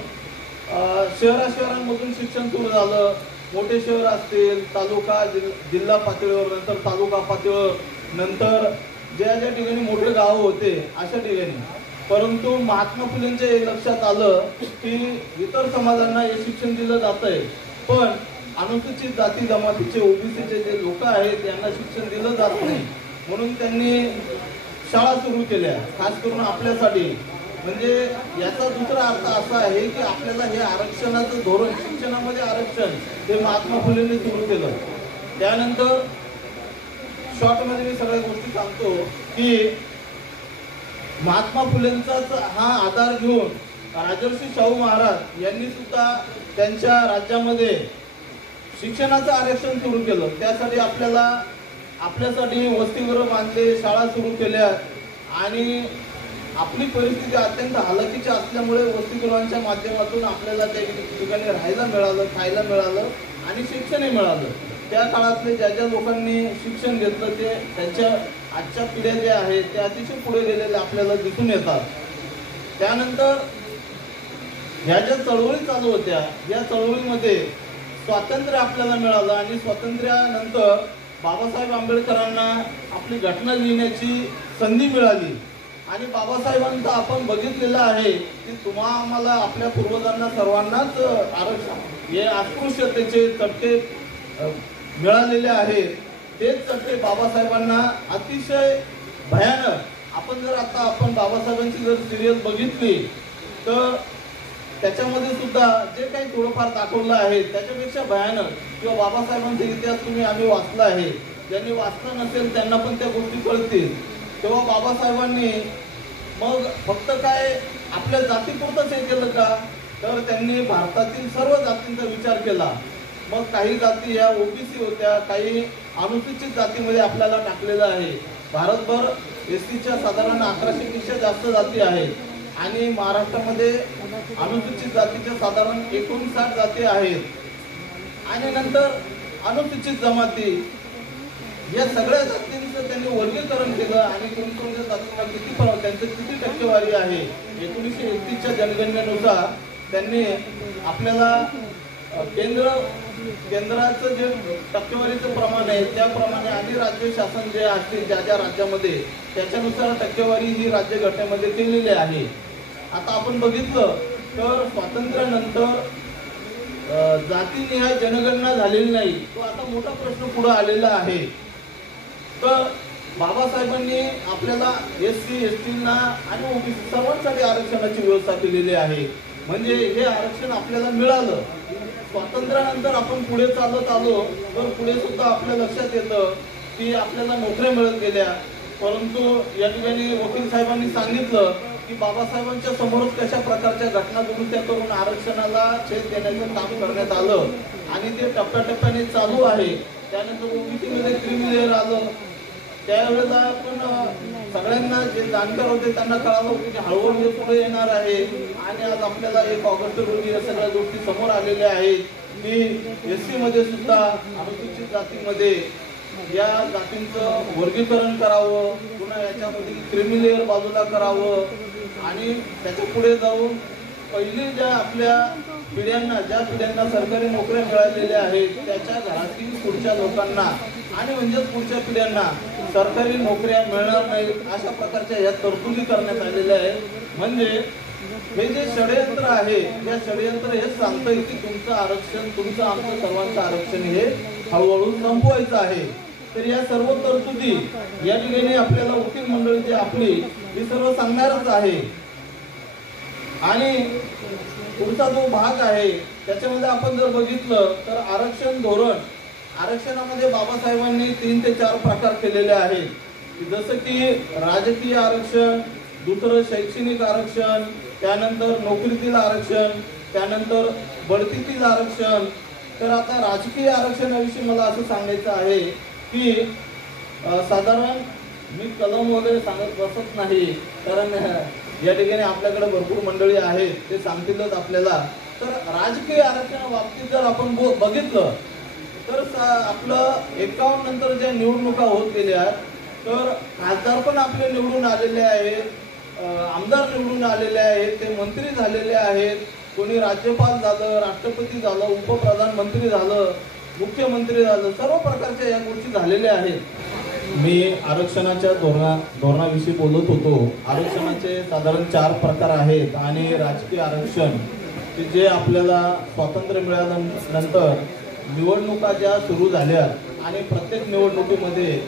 शहरांमधून शिक्षण सुरू झालं. मोठे शहर असतील, तालुका, जिल्हा पातळीवर, नंतर तालुका पातळीवर, नंतर ज्या ज्या ठिकाणी मोठे गाव होते अशा ठिकाणी. परंतु महात्मा फुलेंच्या लक्षात आलं की इतर समाजांना हे शिक्षण दिलं जातंय पण अनुसूचित जाती जमातीचे, ओबीसीचे जे लोक आहेत यांना शिक्षण दिलं जात नाही. म्हणून त्यांनी शाळा सुरू केल्या खास करून आपल्यासाठी. म्हणजे याचा दुसरा अर्थ असा आहे की आपल्याला हे आरक्षणाचं धोरण, शिक्षणामध्ये आरक्षण, हे महात्मा फुलेंनी सुरू केलं. त्यानंतर शॉर्टमध्ये मी सगळ्या गोष्टी सांगतो की महात्मा फुलेंचाच हा आधार घेऊन राजर्षी शाहू महाराज यांनी सुद्धा त्यांच्या राज्यामध्ये शिक्षणाचं आरक्षण सुरू केलं. त्यासाठी आपल्यासाठी वसतिगृह बांधले, शाळा सुरू केल्या आणि आपली परिस्थिती अत्यंत हालाकीची असल्यामुळे वसतिगृहांच्या माध्यमातून आपल्याला त्या ठिकाणी राहायला मिळालं, खायला मिळालं आणि शिक्षणही मिळालं. त्या काळातले ज्या ज्या लोकांनी शिक्षण घेतलं ते त्यांच्या आजच्या पिढ्या ज्या आहेत त्या अतिशय पुढे गेलेले आपल्याला दिसून येतात. त्यानंतर ह्या ज्या चळवळी चालू होत्या या चळवळीमध्ये स्वातंत्र्य आपल्याला मिळालं आणि स्वातंत्र्यानंतर बाबासाहेब आंबेडकरांना आपली घटना लिहिण्याची संधी मिळाली. आणि बाबासाहेबांचं आपण बघितलेलं आहे की तुम्हा आम्हाला आपल्या पूर्वजांना सर्वांनाच आरक्षण हे अस्पृश्यतेचे चटके मिळालेले आहेत. तेच चटके बाबासाहेबांना अतिशय भयानक आपण जर बाबासाहेबांची जर सिरियल बघितली तर त्याच्यामध्ये सुद्धा जे काही थोडंफार दाखवलं आहे त्याच्यापेक्षा भयानक किंवा बाबासाहेबांचा इतिहास आम्ही वाचला आहे. ज्यांनी वाचलं नसेल त्यांना पण त्या गोष्टी कळतील. तेव्हा बाबासाहेबांनी मग फक्त काय आपल्या जातीपुरतंच हे केलं का, तर त्यांनी भारतातील सर्व जातींचा विचार केला. मग काही जाती या ओबीसी होत्या, काही अनुसूचित जातीमध्ये आपल्याला टाकलेलं आहे. भारतभर एसटीच्या साधारण 1100पेक्षा जास्त जाती आहेत आणि महाराष्ट्रामध्ये अनुसूचित जातीच्या साधारण 59 जाती आहेत. आणि नंतर अनुसूचित जमाती या सगळ्या जातींचं त्यांनी वर्गीकरण केलं आणि कोणकोणत्या जातींना त्यांचं किती टक्केवारी आहे 1931च्या जनगणनेनुसार त्यांनी आपल्याला केंद्राचं जे टक्केवारीचं प्रमाण आहे त्याप्रमाणे आणि राज्य शासन जे असतील ज्या ज्या राज्यामध्ये त्याच्यानुसार टक्केवारी ही राज्य घटनेमध्ये केलेली आहे. आता आपण बघितलं तर स्वातंत्र्यानंतर जातीनिहाय जनगणना झालेली नाही. तो आता मोठा प्रश्न पुढे आलेला आहे. तर बाबासाहेबांनी आपल्याला एससी एसटींना आणि ओबीसी सर्वांसाठी आरक्षणाची व्यवस्था केलेली आहे. म्हणजे हे आरक्षण आपल्याला मिळालं. स्वातंत्र्यानंतर आपण पुढे चालत आलो तर पुढे सुद्धा आपल्या लक्षात येतं की आपल्याला नोकऱ्या मिळत गेल्या. परंतु या ठिकाणी वकील साहेबांनी सांगितलं की बाबासाहेबांच्या समोरच कशा प्रकारच्या घटना दुरुस्त्या करून आरक्षणाला छेद देण्याचं काम करण्यात आलं आणि ते टप्प्याटप्प्याने चालू आहे. त्यानंतर ओबीसीमध्ये क्रीमी लेअर आलं. त्यावेळेला पण सगळ्यांना जे जाणकार होते त्यांना कळालं की हळूहळू हे पुढे येणार आहे आणि आज आपल्याला 1 ऑगस्ट रोजी या सगळ्या गोष्टी समोर आलेल्या आहेत की एससी मध्ये सुद्धा अनुसूचित जातीमध्ये या जातींचं वर्गीकरण करावं, पुन्हा याच्यामध्ये क्रिमी लेअर बाजूला करावं आणि त्याच्या पुढे जाऊन पहिली ज्या आपल्या ज्या पिढ्यांना सरकारी नोकऱ्या मिळालेल्या आहेत त्याच्या घरातील पुढच्या लोकांना आणि म्हणजेच पुढच्या पिढ्यांना सरकारी नोकऱ्या मिळणार नाहीत अशा प्रकारच्या या तरतुदी करण्यात आलेल्या आहेत. म्हणजे हे जे षडयंत्र आहे या षडयंत्र हे सांगतं की तुमचं आरक्षण तुमचं आमचं सर्वांचं आरक्षण हे हळूहळू संपवायचं आहे. तर या सर्व तरतुदी या ठिकाणी आपल्याला वकील मंडळी जी आपली ही सर्व सांगणारच आहे. आणि पुढचा जो भाग आहे त्याच्यामध्ये आपण जर बघितलं तर आरक्षण धोरण आरक्षणामध्ये बाबासाहेबांनी 3 ते 4 प्रकार केलेले आहेत. जसं की राजकीय आरक्षण, दुसरं शैक्षणिक आरक्षण, त्यानंतर नोकरीतील आरक्षण, त्यानंतर बढतीतील आरक्षण. तर आता राजकीय आरक्षणाविषयी मला असं सांगायचं आहे की साधारण मी कलम वगैरे सांगत बसत नाही कारण या ठिकाणी आपल्याकडे भरपूर मंडळी आहेत ते सांगतीलच आपल्याला. तर राजकीय आरक्षणा बाबतीत जर आपण बघितलं तर आपलं 51 नंतर ज्या निवडणुका होत गेल्या तर खासदार पण आपले निवडून आलेले आहेत, आमदार निवडून आलेले आहेत, ते मंत्री झालेले आहेत, कोणी राज्यपाल झालं, राष्ट्रपती झालं, उपप्रधानमंत्री झालं, मुख्यमंत्री झालं, सर्व प्रकारच्या या गोष्टी झालेल्या आहेत. मी आरक्षणाच्या धोरणाविषयी बोलत होतो. आरक्षणाचे साधारण 4 प्रकार आहेत आणि राजकीय आरक्षण जे आपल्याला स्वातंत्र्य मिळाल्यानंतर निवडणुका ज्या सुरू झाल्या आणि प्रत्येक निवडणुकीमध्ये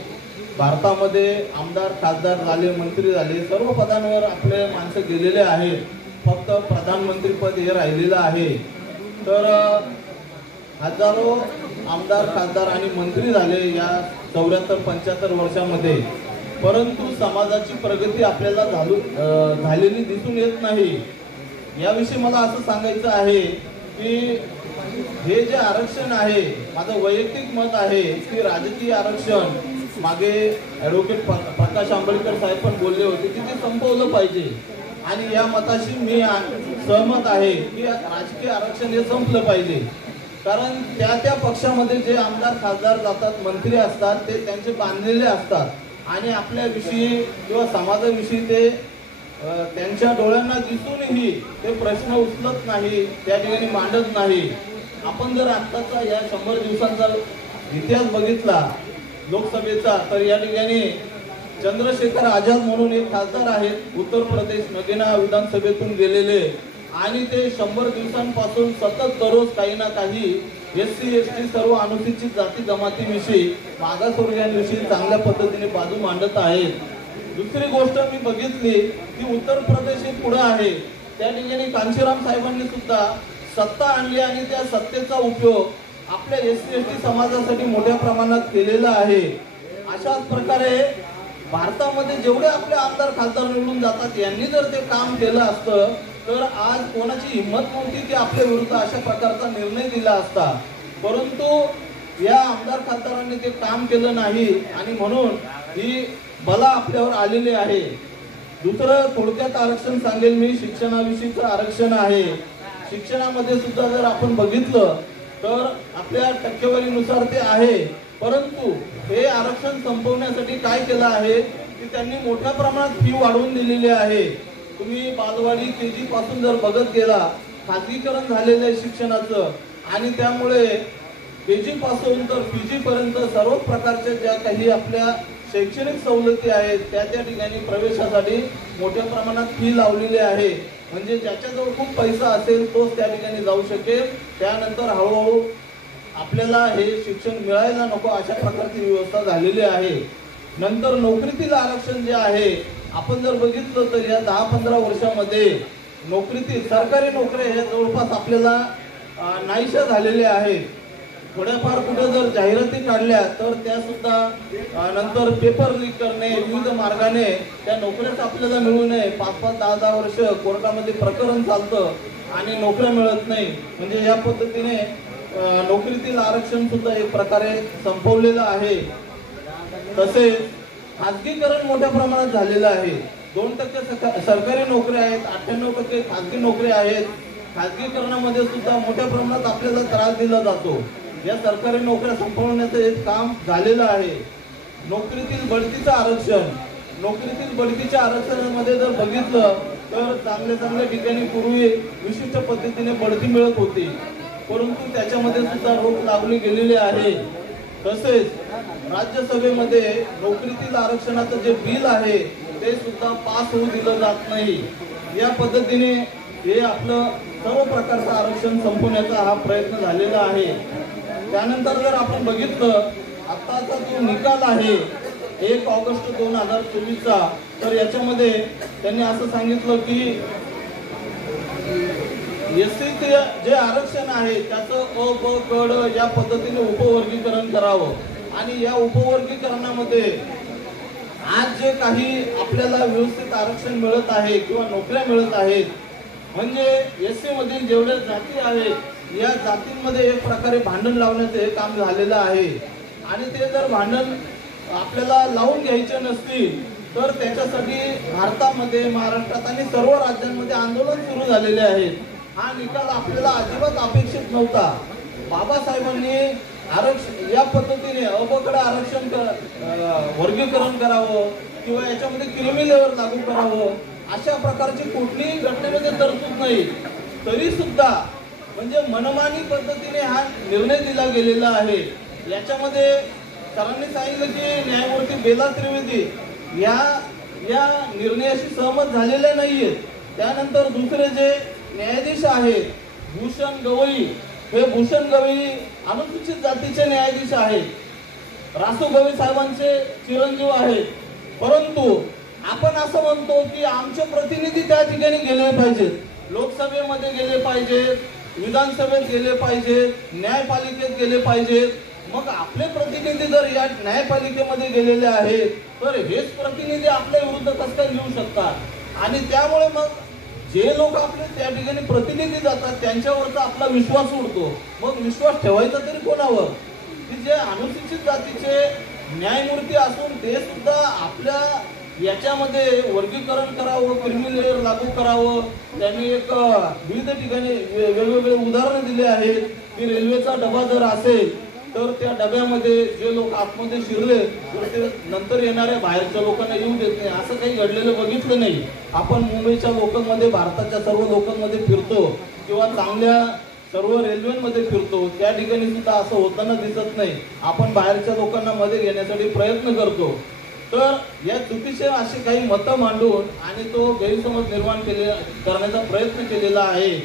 भारतामध्ये आमदार खासदार झाले, मंत्री झाले, सर्व पदांवर आपले माणसं गेलेले आहेत. फक्त प्रधानमंत्रीपद हे राहिलेलं आहे. तर हजारो आमदार खासदार आणि मंत्री झाले या 74-75 वर्षामध्ये. परंतु समाजाची प्रगती आपल्याला झालेली दिसून येत नाही. याविषयी मला असं सांगायचं आहे की हे जे आरक्षण आहे माझं वैयक्तिक मत आहे की राजकीय आरक्षण मागे ॲडव्होकेट प्रकाश आंबेडकर साहेब पण बोलले होते की ते संपवलं पाहिजे आणि या मताशी मी सहमत आहे की राजकीय आरक्षण हे संपलं पाहिजे. कारण त्या पक्षामध्ये जे आमदार खासदार जातात, मंत्री असतात, ते त्यांचे बांधलेले असतात आणि आपल्याविषयी किंवा समाजाविषयी ते त्यांच्या डोळ्यांना दिसूनही ते प्रश्न उचलत नाही, त्या ठिकाणी मांडत नाही. आपण जर आत्ताचा या 100 दिवसांचा इतिहास बघितला लोकसभेचा, तर या ठिकाणी चंद्रशेखर आझाद म्हणून एक खासदार आहेत उत्तर प्रदेश नगीना विधानसभेतून गेलेले आणि ते 100 दिवसांपासून सतत दररोज काही ना काही SC ST सर्व अनुसूचित जाती जमातीविषयी मागासवर्गीयांविषयी चांगल्या पद्धतीने बाजू मांडत आहेत. दुसरी गोष्ट मी बघितली की उत्तर प्रदेश हे पुढे आहे. त्या ठिकाणी कांशीराम साहेबांनी सुद्धा सत्ता आणली आणि त्या सत्तेचा उपयोग आपल्या SC ST समाजासाठी मोठ्या प्रमाणात केलेला आहे. अशाच प्रकारे भारतामध्ये जेवढे आपले आमदार खासदार निवडून जातात यांनी जर ते काम केलं असतं तर आज कोणाची हिंमत नव्हती की आपल्या विरुद्ध अशा प्रकारचा निर्णय दिला असता. परंतु या आमदार खासदारांनी ते काम केलं नाही आणि म्हणून ही बला आपल्यावर आलेली आहे. दुसरं थोडक्यात आरक्षण सांगेल मी, शिक्षणाविषयीचं आरक्षण आहे. शिक्षणामध्ये सुद्धा जर आपण बघितलं तर आपल्या टक्केवारीनुसार ते आहे, परंतु हे आरक्षण संपवण्यासाठी काय केलं आहे की त्यांनी मोठ्या प्रमाणात फी वाढवून दिलेली आहे. तुम्ही बालवाडी KG पासून जर बघत गेला, खाजगीकरण झालेलं आहे शिक्षणाचं आणि त्यामुळे KG पासून तर PG पर्यंत सर्व प्रकारच्या ज्या काही आपल्या शैक्षणिक सवलती आहेत त्या ठिकाणी प्रवेशासाठी मोठ्या प्रमाणात फी लावलेली आहे. म्हणजे ज्याच्याजवळ खूप पैसा असेल तोच त्या ठिकाणी जाऊ शकेल. त्यानंतर हळूहळू आपल्याला हे शिक्षण मिळायला नको अशा प्रकारची व्यवस्था झालेली आहे. नंतर नोकरीतील आरक्षण जे आहे, आपण जर बघितलं तर या 10-15 वर्षामध्ये नोकरीतील सरकारी नोकऱ्या ह्या जवळपास आपल्याला नाहीशा झालेल्या आहेत. थोड्याफार कुठे जर जाहिराती काढल्या तर त्या सुद्धा नंतर पेपर लीक करणे, विविध मार्गाने त्या नोकऱ्याच आपल्याला मिळू नये. 5-5, 10-10 वर्ष कोर्टामध्ये प्रकरण चालतं आणि नोकऱ्या मिळत नाही. म्हणजे या पद्धतीने नोकरीतील आरक्षण सुद्धा एक प्रकारे संपवलेलं आहे. तसेच खाजगीकरण मोठ्या प्रमाणात झालेलं आहे. 2% सरकारी नोकऱ्या आहेत, 98% खाजगी नोकऱ्या आहेत. खाजगीकरणामध्ये सुद्धा मोठ्या प्रमाणात आपल्याला त्रास दिला जातो. या सरकारी नोकऱ्या संपवण्याचं एक काम झालेलं आहे. नोकरीतील बढतीचं आरक्षण, नोकरीतील बढतीच्या आरक्षणामध्ये जर बघितलं तर चांगल्या ठिकाणी पूर्वी विशिष्ट पद्धतीने बढती मिळत होती, परंतु त्याच्यामध्ये सुद्धा रोख लागली गेलेली आहे. तसेच राज्यसभेमध्ये नोकरीतील आरक्षणाचं जे बिल आहे ते सुद्धा पास होऊ दिलं जात नाही. या पद्धतीने हे आपलं सर्व प्रकारचं आरक्षण संपवण्याचा हा प्रयत्न झालेला आहे. त्यानंतर जर आपण बघितलं आताचा जो निकाल आहे 1 ऑगस्ट 2024चा, तर याच्यामध्ये त्यांनी असं सांगितलं की SC जे आरक्षण आहे त्याचं अ, ब, क, ड या पद्धतीने उपवर्गीकरण करावं आणि या उपवर्गीकरणामध्ये आज जे काही आपल्याला व्यवस्थित आरक्षण मिळत आहे किंवा नोकऱ्या मिळत आहेत, म्हणजे SC मधील जेवढ्या जाती आहेत या जातींमध्ये एक प्रकारे भांडण लावण्याचं हे काम झालेलं आहे. आणि ते जर भांडण आपल्याला लावून घ्यायचे नसतील तर त्याच्यासाठी भारतामध्ये, महाराष्ट्रात आणि सर्व राज्यांमध्ये आंदोलन सुरू झालेले आहेत. हा निकाल आपल्याला अजिबात अपेक्षित नव्हता. बाबासाहेबांनी आरक्षण या पद्धतीने अबकडे आरक्षण वर्गीकरण करावं किंवा याच्यामध्ये क्रिमी लेव्हल लागू करावं अशा प्रकारची कुठलीही घटनेमध्ये तरतूद नाही. तरी सुद्धा म्हणजे मनमानी पद्धतीने हा निर्णय दिला गेलेला आहे. याच्यामध्ये सरांनी सांगितलं की न्यायमूर्ती बेला त्रिवेदी या निर्णयाशी सहमत झालेले नाहीयेत. त्यानंतर दुसरे जे न्यायाधीश आहेत भूषण गवई, हे भूषण गवई अनुसूचित जातीचे न्यायाधीश आहेत. रासू गवई साहेबांचे चिरंजीव आहेत. परंतु आपण असं म्हणतो की आमचे प्रतिनिधी त्या ठिकाणी गेले पाहिजेत, लोकसभेमध्ये गेले पाहिजेत, विधानसभेत गेले पाहिजेत, न्यायपालिकेत गेले पाहिजेत. मग आपले प्रतिनिधी जर या न्यायपालिकेमध्ये गेलेले आहेत तर हेच प्रतिनिधी आपल्या विरुद्ध कसं काय घेऊ शकतात? आणि त्यामुळे मग जे लोक आपले त्या ठिकाणी प्रतिनिधी जातात त्यांच्यावरचा आपला विश्वास उडतो. मग विश्वास ठेवायचा तरी कोणावर? की जे अनुसूचित जातीचे न्यायमूर्ती असून ते सुद्धा आपल्या याच्यामध्ये वर्गीकरण करावं, क्रिमी लेअर लागू करावं. त्यांनी एक विविध ठिकाणी वेगवेगळे उदाहरणं दिले आहेत की रेल्वेचा डबा जर असेल तर त्या डब्यामध्ये जे लोक आतमध्ये शिरले तर ते नंतर येणाऱ्या बाहेरच्या लोकांना येऊ देत नाही. असं काही घडलेलं बघितलं नाही. आपण मुंबईच्या लोकांमध्ये, भारताच्या सर्व लोकांमध्ये फिरतो किंवा चांगल्या सर्व रेल्वेमध्ये फिरतो, त्या ठिकाणी सुद्धा असं होताना दिसत नाही. आपण बाहेरच्या लोकांना मध्ये घेण्यासाठी प्रयत्न करतो. तर या चुकीचे असे काही मतं मांडून आणि तो गैरसमज निर्माण करण्याचा प्रयत्न केलेला आहे.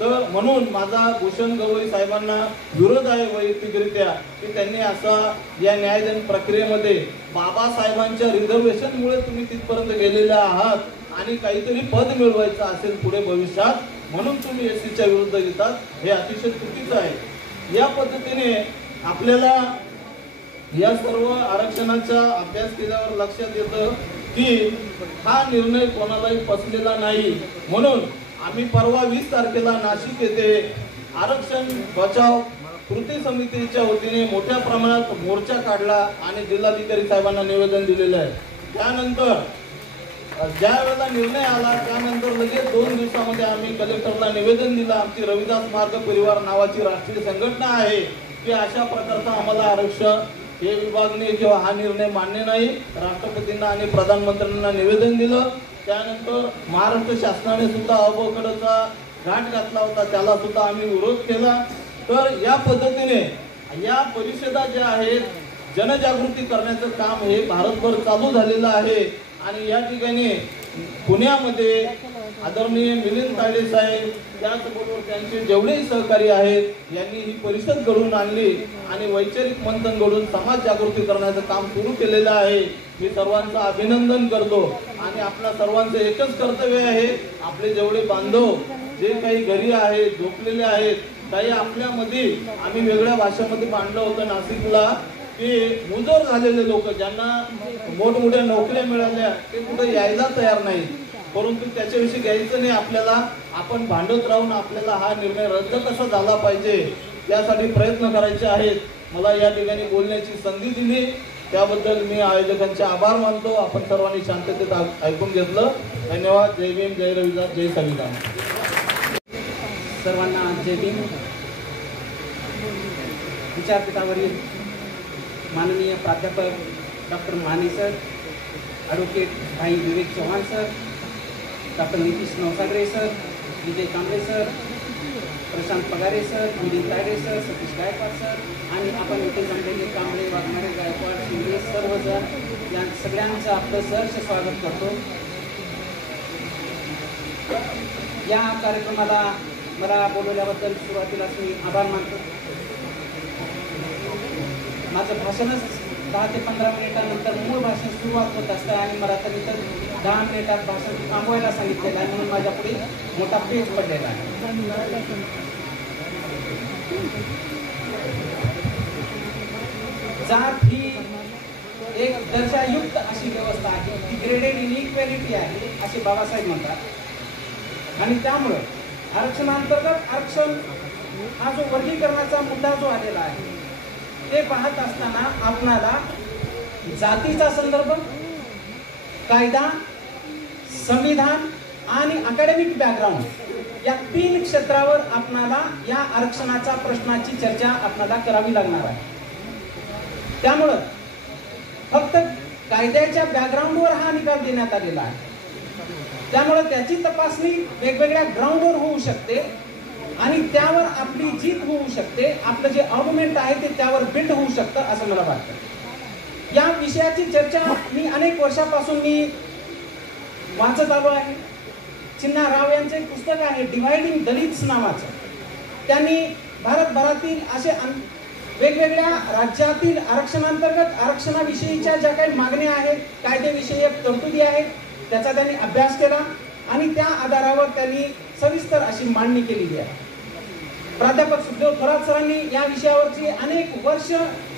तर म्हणून माझा भूषण गवई साहेबांना विरोध आहे वैयक्तिकरित्या की त्यांनी असा या न्यायदान प्रक्रियेमध्ये बाबासाहेबांच्या रिझर्वेशनमुळे तुम्ही तिथपर्यंत गेलेले आहात आणि काहीतरी पद मिळवायचं असेल पुढे भविष्यात म्हणून तुम्ही एससीच्या विरुद्ध येतात, हे अतिशय चुकीचं आहे. या पद्धतीने आपल्याला या सर्व आरक्षणाचा अभ्यास केल्यावर लक्षात येतं की हा निर्णय कोणालाही पचलेला नाही. म्हणून आम्ही परवा 20 तारखेला नाशिक येथे आरक्षण बचाव कृती समितीच्या वतीने मोठ्या प्रमाणात मोर्चा काढला आणि जिल्हाधिकारी साहेबांना निवेदन दिलेलं आहे. त्यानंतर ज्या वेळेला निर्णय आला त्यानंतर लगेच 2 दिवसामध्ये आम्ही कलेक्टरला निवेदन दिलं. आमची रविदास मार्ग परिवार नावाची राष्ट्रीय संघटना आहे की अशा प्रकारचं आम्हाला आरक्षण हे विभागने किंवा हा निर्णय मान्य नाही. राष्ट्रपतींना आणि प्रधानमंत्र्यांना निवेदन दिलं. त्यानंतर महाराष्ट्र शासनाने सुद्धा अबकडचा घाट घातला होता, त्याला सुद्धा आम्ही विरोध केला. तर या पद्धतीने या परिषदा ज्या आहेत जनजागृती करण्याचं काम हे भारतभर चालू झालेलं आहे. आणि या ठिकाणी पुण्यामध्ये आदरणीय मिलिंद तायडे साहेब त्याचबरोबर त्यांचे जेवढेही सहकारी आहेत यांनी ही परिषद घडवून आणली आणि वैचारिक मंथन घडून समाज जागृती करण्याचं काम सुरू केलेलं आहे. मी सर्वांचं अभिनंदन करतो आणि आपल्या सर्वांचं एकच कर्तव्य आहे, आपले जेवढे बांधव जे काही घरी आहेत, झोपलेले आहेत, काही आपल्यामध्ये आम्ही वेगळ्या भाषेमध्ये मांडलं होतं नाशिकला की मुजोर झालेले लोक ज्यांना मोठमोठ्या नोकऱ्या मिळाल्या ते कुठे यायला तयार नाही, परंतु त्याच्याविषयी घ्यायचं नाही आपल्याला. आपण भांडत राहून आपल्याला हा निर्णय रद्द कसा झाला पाहिजे यासाठी प्रयत्न करायचे आहेत. मला या ठिकाणी बोलण्याची संधी दिली त्याबद्दल मी आयोजकांचे आभार मानतो. आपण सर्वांनी शांततेत ऐकून घेतलं. धन्यवाद. जय भीम, जय रविदास, जय संविधान. सर्वांना जय भीम. विचारपीठावरील माननीय प्राध्यापक डॉक्टर माने सर, ॲडव्होकेट भाई Vivek Chavan sir, doctor Nitish Navsagare sir, Vijay Kamble sir, Prashant Pagare sir, Milind Tayde sir, Satish Gaikwad sir आणि आपण इथे जमलेले कांबळे, वाघमारे, गायकवाड, शिंदे सर्वजण या सगळ्यांचं आपलं सहर्ष स्वागत करतो. या कार्यक्रमाला मला बोलवल्याबद्दल सुरुवातीलाच मी आभार मानतो. माझं भाषणच 10 ते 15 मिनिटानंतर मूळ भाषण सुरुवात होत असतं आणि मला तरी तर 10 मिनिटात भाषण थांबवायला सांगितलेलं आहे म्हणून माझ्या पुढे मोठा पेज पडलेला आहे. जात ही एक दर्जायुक्त अशी व्यवस्था आहे, ती ग्रेडेड इनइक्वॅलिटी आहे असे बाबासाहेब म्हणतात. आणि त्यामुळं आरक्षणांतर्गत आरक्षण हा जो वर्गीकरणाचा मुद्दा जो आलेला आहे ते पाहत असताना आपणाला जातीचा संदर्भ, कायदा, संविधान आणि अकॅडमिक बॅकग्राऊंड या 3 क्षेत्रावर आपणाला या आरक्षणाचा प्रश्नाची चर्चा आपणाला करावी लागणार आहे. त्यामुळं फक्त कायद्याच्या बॅकग्राऊंडवर हा निकाल देण्यात आलेला आहे. त्यामुळं त्याची तपासणी वेगवेगळ्या ग्राउंडवर होऊ शकते आणि त्यावर आपली जीत होऊ शकते. आपलं जे आर्ग्युमेंट आहे ते त्यावर बिल्ड होऊ शकतं असं मला वाटतं. या विषयाची चर्चा मी अनेक वर्षापासून मी वाचत आलो आहे. चिन्ना राव यांचं एक पुस्तक आहे डिवायडिंग दलित्स नावाचं. त्यांनी भारतभरातील असे वेगवेगळ्या राज्यातील आरक्षणांतर्गत आरक्षणाविषयीच्या ज्या काही मागण्या आहेत, कायदेविषयक तरतुदी आहेत त्याचा त्यांनी अभ्यास केला आणि त्या आधारावर त्यांनी सविस्तर अशी मांडणी केलेली आहे. प्राध्यापक सुखदेव थोरात सरांनी या विषयावरची अनेक वर्ष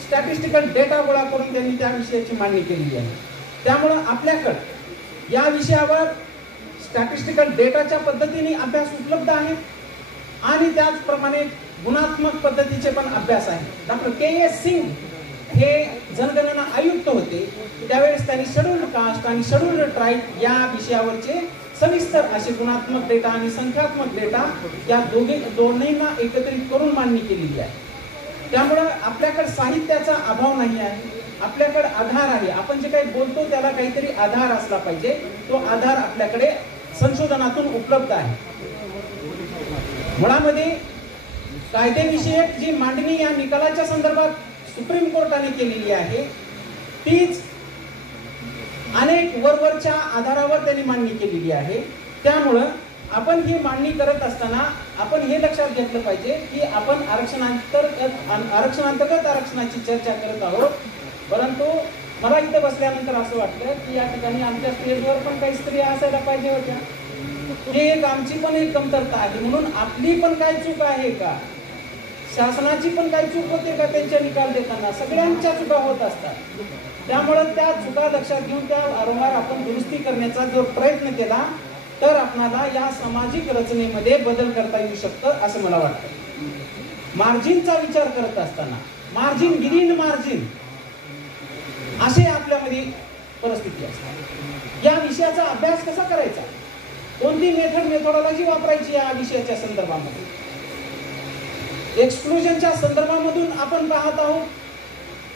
स्टॅटिस्टिकल डेटा गोळा करून त्यांनी त्या विषयाची मांडणी केलेली आहे. त्यामुळं आपल्याकडं या विषयावर स्टॅटिस्टिकल डेटाच्या पद्धतीने अभ्यास उपलब्ध आहे आणि त्याचप्रमाणे गुणात्मक पद्धतीचे पण अभ्यास आहे. Doctor KS. सिंग हे जनगणना आयुक्त होते त्यावेळेस त्यांनी शेड्यूल्ड कास्ट आणि शेड्यूल्ड ट्राईब या विषयावरचे सविस्तर असे गुणात्मक डेटा आणि संख्यात्मक डेटा या दोन्हींना एकत्रित करून मांडणी केलेली आहे. त्यामुळं आपल्याकडे साहित्याचा अभाव नाही आहे, आपल्याकडे आधार आहे. आपण जे काही बोलतो त्याला काहीतरी आधार असला पाहिजे. तो आधार आपल्याकडे संशोधनातून उपलब्ध आहे. मुळामध्ये कायदेविषयक जी मांडणी या निकालाच्या संदर्भात सुप्रीम कोर्टाने केलेली आहे तीच अनेक वरवरच्या आधारावर त्यांनी मांडणी केलेली आहे. त्यामुळं आपण ही मांडणी करत असताना आपण हे लक्षात घेतलं पाहिजे की आपण आरक्षणांतर्गत आरक्षणाची चर्चा करत आहोत. परंतु मला इथं बसल्यानंतर असं वाटलं की या ठिकाणी आमच्या स्टेजवर पण काही स्त्रिया असायला पाहिजे होत्या. ही एक आमची पण एक कमतरता आहे. म्हणून आपली पण काय चूक आहे का, शासनाची पण काही चूक होते का त्यांच्या निकाल देताना? सगळ्यांच्या चुका होत असतात. त्यामुळे त्या चुका लक्षात घेऊन त्या वारंवार आपण दुरुस्ती करण्याचा जर प्रयत्न केला तर आपणाला या सामाजिक रचनेमध्ये बदल करता येऊ शकतं असं मला वाटतं. मार्जिनचा विचार करत असताना मार्जिन विदिन मार्जिन असे आपल्यामध्ये परिस्थिती असते. या विषयाचा अभ्यास कसा करायचा, कोणती मेथोडॉलॉजी वापरायची या विषयाच्या संदर्भामध्ये, एक्सक्लुजनच्या संदर्भामधून आपण पाहत आहोत.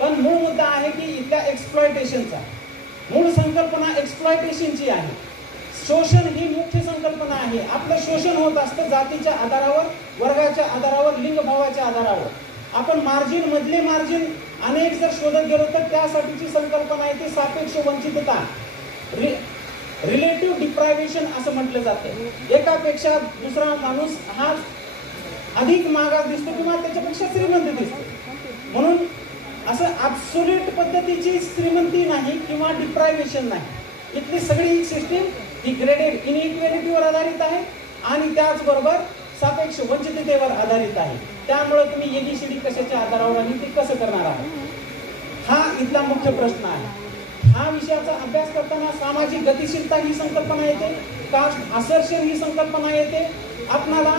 पण मूळ मुद्दा आहे की इथल्या एक्सप्लॉयटेशनचा मूळ संकल्पना एक्सप्लॉयटेशनची आहे. शोषण ही मुख्य संकल्पना आहे. आपलं शोषण होत असतं जातीच्या आधारावर, वर्गाच्या आधारावर, लिंगभावाच्या आधारावर. आपण मार्जिन मधले मार्जिन अनेक जर शोधत गेलो तर त्यासाठीची संकल्पना आहे ती सापेक्ष वंचितता, रिलेटिव्ह डिप्रायव्हेशन असं म्हटलं जातं. एकापेक्षा दुसरा माणूस हा अधिक मागास दिसतो किंवा त्याच्यापेक्षा श्रीमंत दिसतो. म्हणून असं ॲब्सोल्यूट पद्धतीची श्रीमंती नाही किंवा डिप्रायव्हेशन नाही. इथली सगळी सिस्टीम ही ग्रेडेड इनइक्वॅलिटीवर आधारित आहे आणि त्याचबरोबर सापेक्ष वंचिततेवर आधारित आहे. त्यामुळे तुम्ही एबीसीडी कशाच्या आधारावर आणि ते कसं करणार आहात, हा इथला मुख्य प्रश्न आहे. हा विषयाचा अभ्यास करताना सामाजिक गतिशीलता ही संकल्पना येते, कास्ट असर्शन ही संकल्पना येते. आपणाला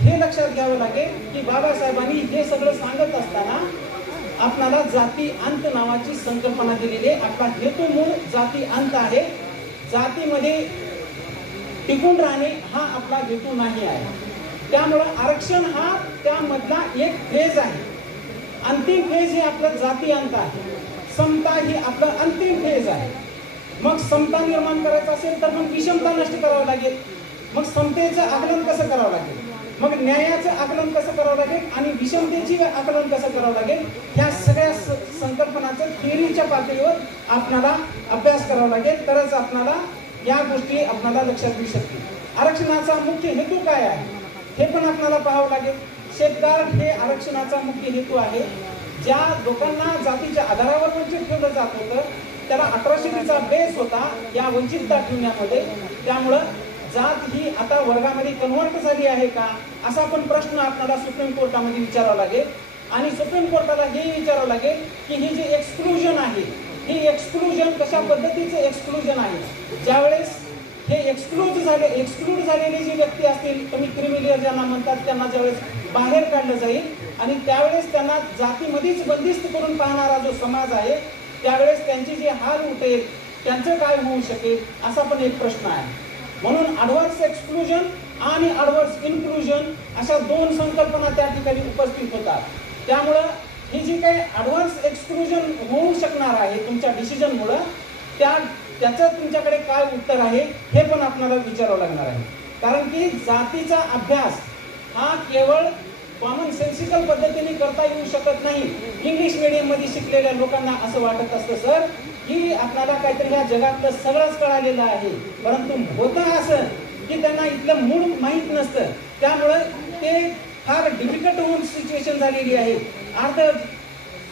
हे लक्षात घ्यावं लागेल की बाबासाहेबांनी हे सगळं सांगत असताना आपणाला जाती अंत नावाची संकल्पना दिलेली आहे. आपला हेतू मूळ जाती अंत आहे. जातीमध्ये टिकून राहणे हा आपला हेतू नाही आहे. त्यामुळं आरक्षण हा त्यामधला एक फेज आहे. अंतिम फेज हे आपलं जाती अंत आहे. समता ही आपलं अंतिम फेज आहे. मग समता निर्माण करायचं असेल तर मग विषमता नष्ट करावं लागेल. मग समतेचं आकलन कसं करावं लागेल, मग न्यायाचं आकलन कसं करावं लागेल आणि विषमतेची आकलन कसं करावं लागेल, ह्या सगळ्या संकल्पनाचं थिअरीच्या पातळीवर आपल्याला अभ्यास करावा लागेल. तरच आपल्याला या गोष्टी आपल्याला लक्षात येऊ शकतील. आरक्षणाचा मुख्य हेतू काय आहे हे पण आपल्याला पाहावं लागेल. शेतगार्ड हे आरक्षणाचा मुख्य हेतू आहे. ज्या लोकांना जातीच्या आधारावर वंचित ठेवलं जात होतं त्याला अट्रॉसिटीचा बेस होता या वंचितता ठेवण्यामध्ये. त्यामुळं जात ही आता वर्गामध्ये कन्व्हर्ट झाली आहे का असा पण प्रश्न आपल्याला सुप्रीम कोर्टामध्ये विचारावा लागेल. आणि सुप्रीम कोर्टाला हे विचारावं लागेल की ही जी एक्सक्लुजन आहे ही एक्सक्लुजन कशा पद्धतीचं एक्सक्लुजन आहे. ज्यावेळेस हे एक्सक्लूड झालेली जी व्यक्ती असतील, तुम्ही क्रिमिलियर ज्यांना म्हणतात, त्यांना ज्यावेळेस बाहेर काढलं जाईल आणि त्यावेळेस त्यांना जातीमध्येच बंदिस्त करून पाहणारा जो समाज आहे त्यावेळेस त्यांची जी हाल उठेल, त्यांचं काय होऊ शकेल असा पण एक प्रश्न आहे. म्हणून ॲडव्हर्स एक्सक्लुजन आणि ॲडव्हर्स इन्क्लुजन अशा दोन संकल्पना त्या ठिकाणी उपस्थित होतात. त्यामुळं ही जी काही ॲडव्हर्स एक्सक्लुजन होऊ शकणार आहे तुमच्या डिसिजनमुळं त्याचं तुमच्याकडे काय उत्तर आहे हे पण आपल्याला विचारावं लागणार आहे. कारण की जातीचा अभ्यास हा केवळ कॉमन सेन्सिकल पद्धतीने करता येऊ शकत नाही. इंग्लिश मीडियममध्ये शिकलेल्या लोकांना असं वाटत असतं सर की आपल्याला काहीतरी ह्या जगातलं सगळंच कळालेलं आहे, परंतु होतं असं की त्यांना इथलं मूळ माहीत नसतं. त्यामुळं ते फार डिफिकल्ट होऊन सिच्युएशन झालेली आहे.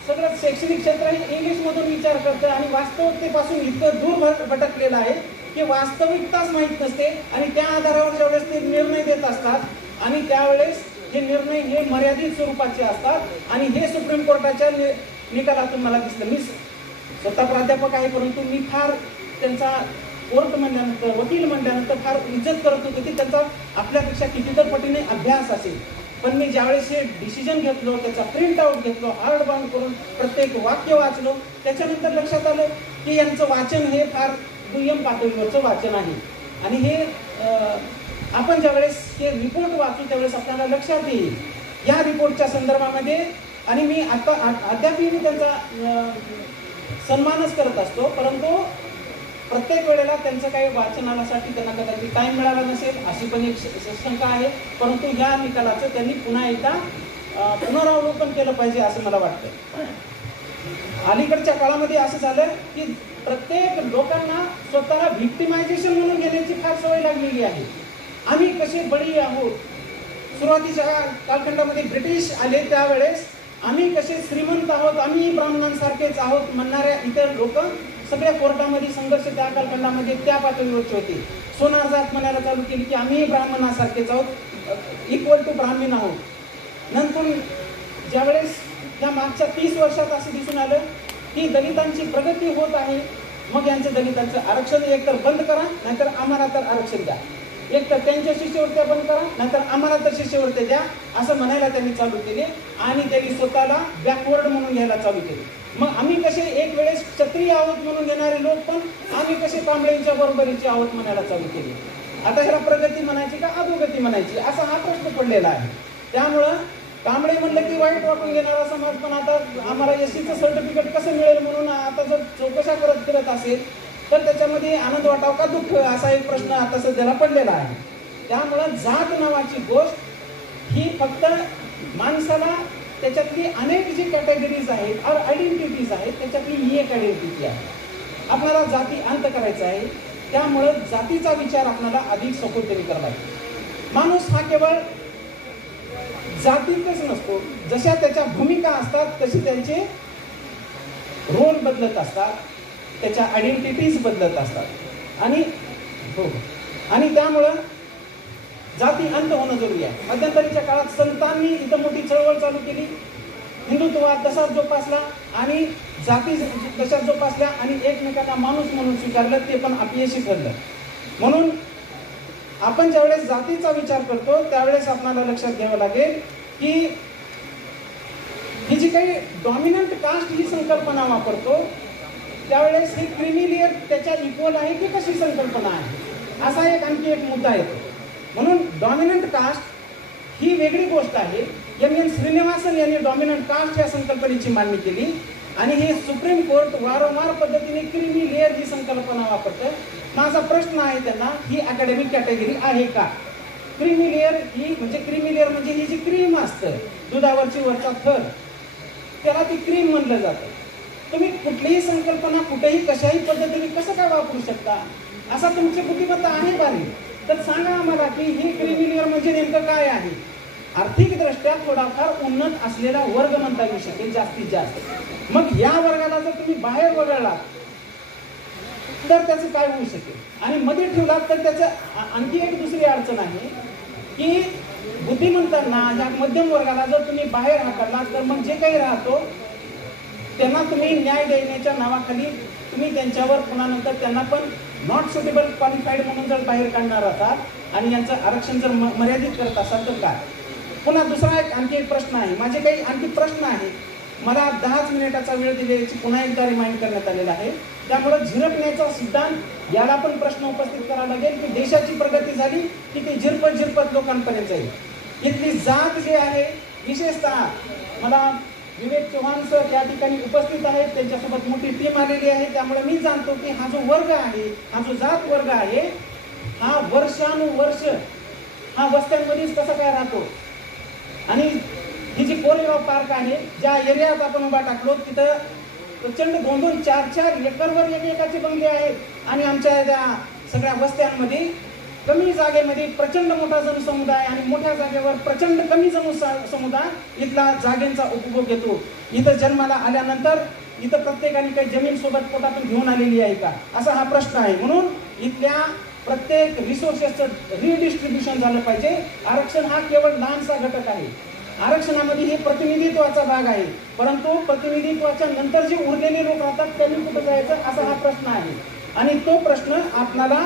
सगळं शैक्षणिक क्षेत्र हे इंग्लिशमधून विचार करतं आणि वास्तविकतेपासून इतकं दूर भटकलेलं आहे की वास्तविकताच माहीत नसते. आणि त्या आधारावर ज्यावेळेस ते निर्णय देत असतात आणि त्यावेळेस हे निर्णय हे मर्यादित स्वरूपाचे असतात आणि हे सुप्रीम कोर्टाच्या निकालातून मला दिसतं. मी स्वतः प्राध्यापक आहे, परंतु मी फार त्यांचा कोर्ट म्हणल्यानंतर, वकील म्हणल्यानंतर फार इज्जत करत होतो की त्यांचा आपल्यापेक्षा कितीतर पटीने अभ्यास असेल. पण मी ज्यावेळेस हे डिसिजन घेतलो, त्याचा प्रिंट आउट घेतलो, हार्ड बाउंड करून प्रत्येक वाक्य वाचलो, त्याच्यानंतर लक्षात आलं की यांचं वाचन हे फार दुय्यम पातळीवरचं वाचन आहे. आणि हे आपण ज्यावेळेस हे रिपोर्ट वाचू त्यावेळेस आपल्याला लक्षात येईल या रिपोर्टच्या संदर्भामध्ये. आणि मी आता अद्यापही मी त्यांचा सन्मानच करत असतो, परंतु प्रत्येक वेळेला त्यांचं काही वाचनासाठी त्यांना कदाचित टाईम मिळाला नसेल अशी पण एक शंका आहे. परंतु या निकालाचं त्यांनी पुन्हा एकदा पुनरावलोकन केलं पाहिजे असं मला वाटतं. अलीकडच्या काळामध्ये असं झालं की प्रत्येक लोकांना स्वतःला व्हिक्टिमायझेशन म्हणून घेण्याची फार सवय लागलेली आहे. आम्ही कसे बळी आहोत. सुरुवातीच्या कालखंडामध्ये ब्रिटिश आले त्यावेळेस आम्ही कसे श्रीमंत आहोत, आम्ही ब्राह्मणांसारखेच आहोत म्हणणाऱ्या इतर लोक सगळ्या कोर्टामध्ये संघर्ष त्या कालखंडामध्ये त्या पातळीवरचे होते. सोनार जात म्हणायला चालू केली की आम्ही ब्राह्मणासारखेच आहोत, इक्वल टू ब्राह्मण आहोत. नंतर ज्यावेळेस त्या मागच्या 30 वर्षात असं दिसून आलं की दलितांची प्रगती होत आहे, मग यांचं दलितांचं आरक्षण एकतर बंद करा नाहीतर आम्हाला तर आरक्षण द्या, एक तर त्यांच्या शिष्यवृत्त्या बंद करा नाहीतर आम्हाला तर शिष्यवृत्त्या द्या असं म्हणायला त्यांनी चालू केले. आणि त्यांनी स्वतःला बॅकवर्ड म्हणून घ्यायला चालू केले. मग आम्ही कसे एक वेळेस क्षत्रिय आहोत म्हणून घेणारे लोक पण आम्ही कसे कांबळेंच्या बरोबरीचे आहोत म्हणायला चालू केले. आता ह्याला प्रगती म्हणायची का अधोगती म्हणायची असा हा प्रश्न पडलेला आहे. त्यामुळं कांबळे म्हणलं की वाईट वाटून घेणारा समाज पण आता आम्हाला एससीचं सर्टिफिकेट कसं मिळेल म्हणून आता जर चौकशा करत फिरत असेल तर त्याच्यामध्ये आनंद वाटाव का दुःख असा एक प्रश्न आता सध्याला पडलेला आहे. त्यामुळं जात नावाची गोष्ट ही फक्त माणसाला त्याच्यातली अनेक जी कॅटेगरीज आहेत और आयडेंटिटीज आहेत त्याच्यातली ही एक आयडेंटिटी आहे. आपल्याला जाती अंत करायचा आहे, त्यामुळं जातीचा विचार आपल्याला अधिक सखोलतेने करावा लागतो. माणूस हा केवळ जातीतच नसतो, जशा त्याच्या भूमिका असतात तशी त्यांचे रोल बदलत असतात, त्याच्या आयडेंटिटीज बदलत असतात. आणि त्यामुळं जाती अंत होणं जरुरी आहे. मध्यंतरीच्या काळात संतांनी इथं मोठी चळवळ चालू केली, हिंदुत्ववाद तसाच जोपासला आणि जाती तशाच जोपासल्या आणि एकमेकांना माणूस म्हणून स्वीकारलं, ते पण अपयशी ठरलं. म्हणून आपण ज्यावेळेस जातीचा विचार करतो त्यावेळेस आपल्याला लक्षात घ्यावं लागेल की ही जी काही डॉमिनंट कास्ट ही संकल्पना वापरतो त्यावेळेस ही क्रिमी लेअर त्याच्या इक्वल आहे की कशी संकल्पना आहे असा एक आणखी एक मुद्दा येतो. म्हणून डॉमिनंट कास्ट ही वेगळी गोष्ट आहे. एम श्रीनिवासन यांनी डॉमिनंट कास्ट या संकल्पनेची मांडणी केली आणि हे सुप्रीम कोर्ट वारंवार पद्धतीने क्रिमी लेअर ही संकल्पना वापरतं. माझा प्रश्न आहे त्यांना, ही अकॅडमिक कॅटेगरी आहे का? क्रिमी लेअर ही म्हणजे क्रिमी लेअर म्हणजे ही जी क्रीम असतं दुधावरची वरचा थर त्याला ती क्रीम म्हणलं जातं. तुम्ही कुठलीही संकल्पना कुठेही कशाही पद्धतीने कसं काय वापरू शकता असा तुमची बुद्धिमत्ता आहे बारी, तर सांगा आम्हाला की ही क्रिमी लेअर म्हणजे नेमकं काय आहे. आर्थिकदृष्ट्या थोडाफार उन्नत असलेला वर्ग म्हणता येऊ शकेल जास्तीत जास्त. मग या वर्गाला जर तुम्ही बाहेर वगळलात तर त्याचं काय होऊ शकेल आणि मध्ये ठेवलात तर त्याचं आणखी एक दुसरी अडचण आहे की बुद्धिमंतांना या मध्यम वर्गाला जर तुम्ही बाहेर हाकललात तर मग जे काही राहतो त्यांना तुम्ही न्याय देण्याच्या नावाखाली तुम्ही त्यांच्यावर पुन्हा नंतर त्यांना पण नॉट सुटेबल क्वालिफाईड म्हणून जर बाहेर काढणार असाल आणि यांचं आरक्षण जर मर्यादित करत असाल तर काय. पुन्हा दुसरा एक आणखी एक प्रश्न आहे, माझे काही आणखी प्रश्न आहे. मला 10 मिनिटाचा वेळ दिल्याची पुन्हा एकदा रिमाइंड करण्यात आलेला आहे. त्यामुळे झिरपण्याचा सिद्धांत याला पण प्रश्न उपस्थित करावा लागेल की देशाची प्रगती झाली की ती झिरपत लोकांपर्यंत जाईल. इथली जात जी आहे विशेषतः मला विवेक चव्हाण सर या ठिकाणी उपस्थित आहेत, त्यांच्यासोबत मोठी टीम आलेली आहे. त्यामुळे मी जाणतो की हा जो वर्ग आहे, हा जो जात वर्ग आहे, हा वर्षानुवर्ष हा वस्त्यांमध्येच कसा काय राहतो. आणि ही जी कोरेगाव पार्क आहे ज्या एरियात आपण उभा टाकलो तिथं प्रचंड 2-2, 4-4 एकरवर एकेकाचे बंगले आहेत आणि आमच्या त्या सगळ्या वस्त्यांमध्ये कमी जागेमध्ये प्रचंड मोठा जनसमुदाय आणि मोठ्या जागेवर प्रचंड कमी जनसमुदाय इथला जागेचा उपभोग घेतो. इथं जन्माला आल्यानंतर इथं प्रत्येकाने काही जमीन सोबत पोटातून घेऊन आलेली आहे का असा हा प्रश्न आहे. म्हणून इथल्या प्रत्येक रिसोर्सेसचं रिडिस्ट्रीब्युशन झालं पाहिजे. आरक्षण हा केवळ लहानसा घटक आहे. आरक्षणामध्ये हे प्रतिनिधित्वाचा भाग आहे, परंतु प्रतिनिधित्वाच्या नंतर जे उरलेले लोक राहतात त्यांनी कुठं जायचं असा हा प्रश्न आहे. आणि तो प्रश्न आपल्याला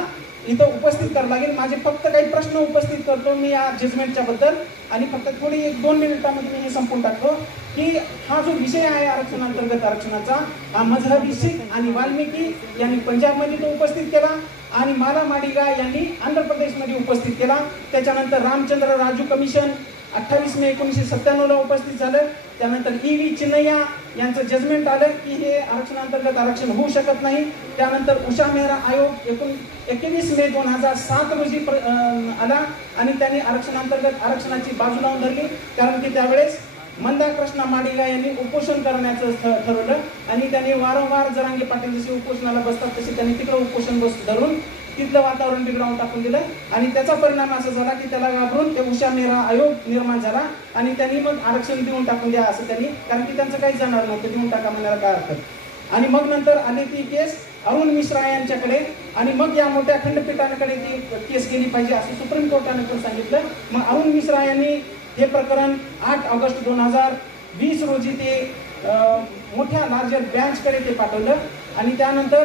इथं उपस्थित करावं लागेल. माझे फक्त काही प्रश्न उपस्थित करतो मी या जजमेंटच्या बद्दल आणि फक्त थोडी 1-2 मिनिटांमध्ये मी हे संपून टाकतो की हा जो विषय आहे आरक्षणांतर्गत आरक्षणाचा, हा मजहबी शीख आणि वाल्मिकी यांनी पंजाबमध्ये तो उपस्थित केला आणि माला माडिगा यांनी आंध्र प्रदेशमध्ये उपस्थित केला. त्याच्यानंतर रामचंद्र राजू कमिशन 28 मे 1997 ला उपस्थित झालं. त्यानंतर E.V. चिन्नैया यांचं जजमेंट आलं की हे आरक्षणांतर्गत आरक्षण होऊ शकत नाही. त्यानंतर उषा मेहरा आयोग 21 मे 2007 रोजी आला आणि त्यांनी आरक्षणांतर्गत आरक्षणाची बाजू लावून धरली, कारण की त्यावेळेस मंदा कृष्णा माडिगा यांनी उपोषण करण्याचं ठरवलं आणि त्यांनी वारंवार जरांगे पाटील जसे उपोषणाला बसतात तसे त्यांनी तिकडे उपोषण धरून तिथलं वातावरण बिघडवून टाकून दिलं आणि त्याचा परिणाम असा झाला की त्याला घाबरून ते उषा मेहरा आयोग निर्माण झाला आणि त्यांनी मग आरक्षण देऊन टाकून द्या असं त्यांनी, कारण की त्यांचं काहीच जाणार नव्हतं, देऊन टाका म्हणायला काय अर्थ. आणि मग नंतर आली ती केस अरुण मिश्रा यांच्याकडे आणि मग या मोठ्या खंडपीठाकडे ती केस गेली पाहिजे असं सुप्रीम कोर्टाने पण सांगितलं. मग अरुण मिश्रा यांनी हे प्रकरण 8 ऑगस्ट 2020 रोजी ते मोठ्या लार्जर बेंचकडे ते पाठवलं आणि त्यानंतर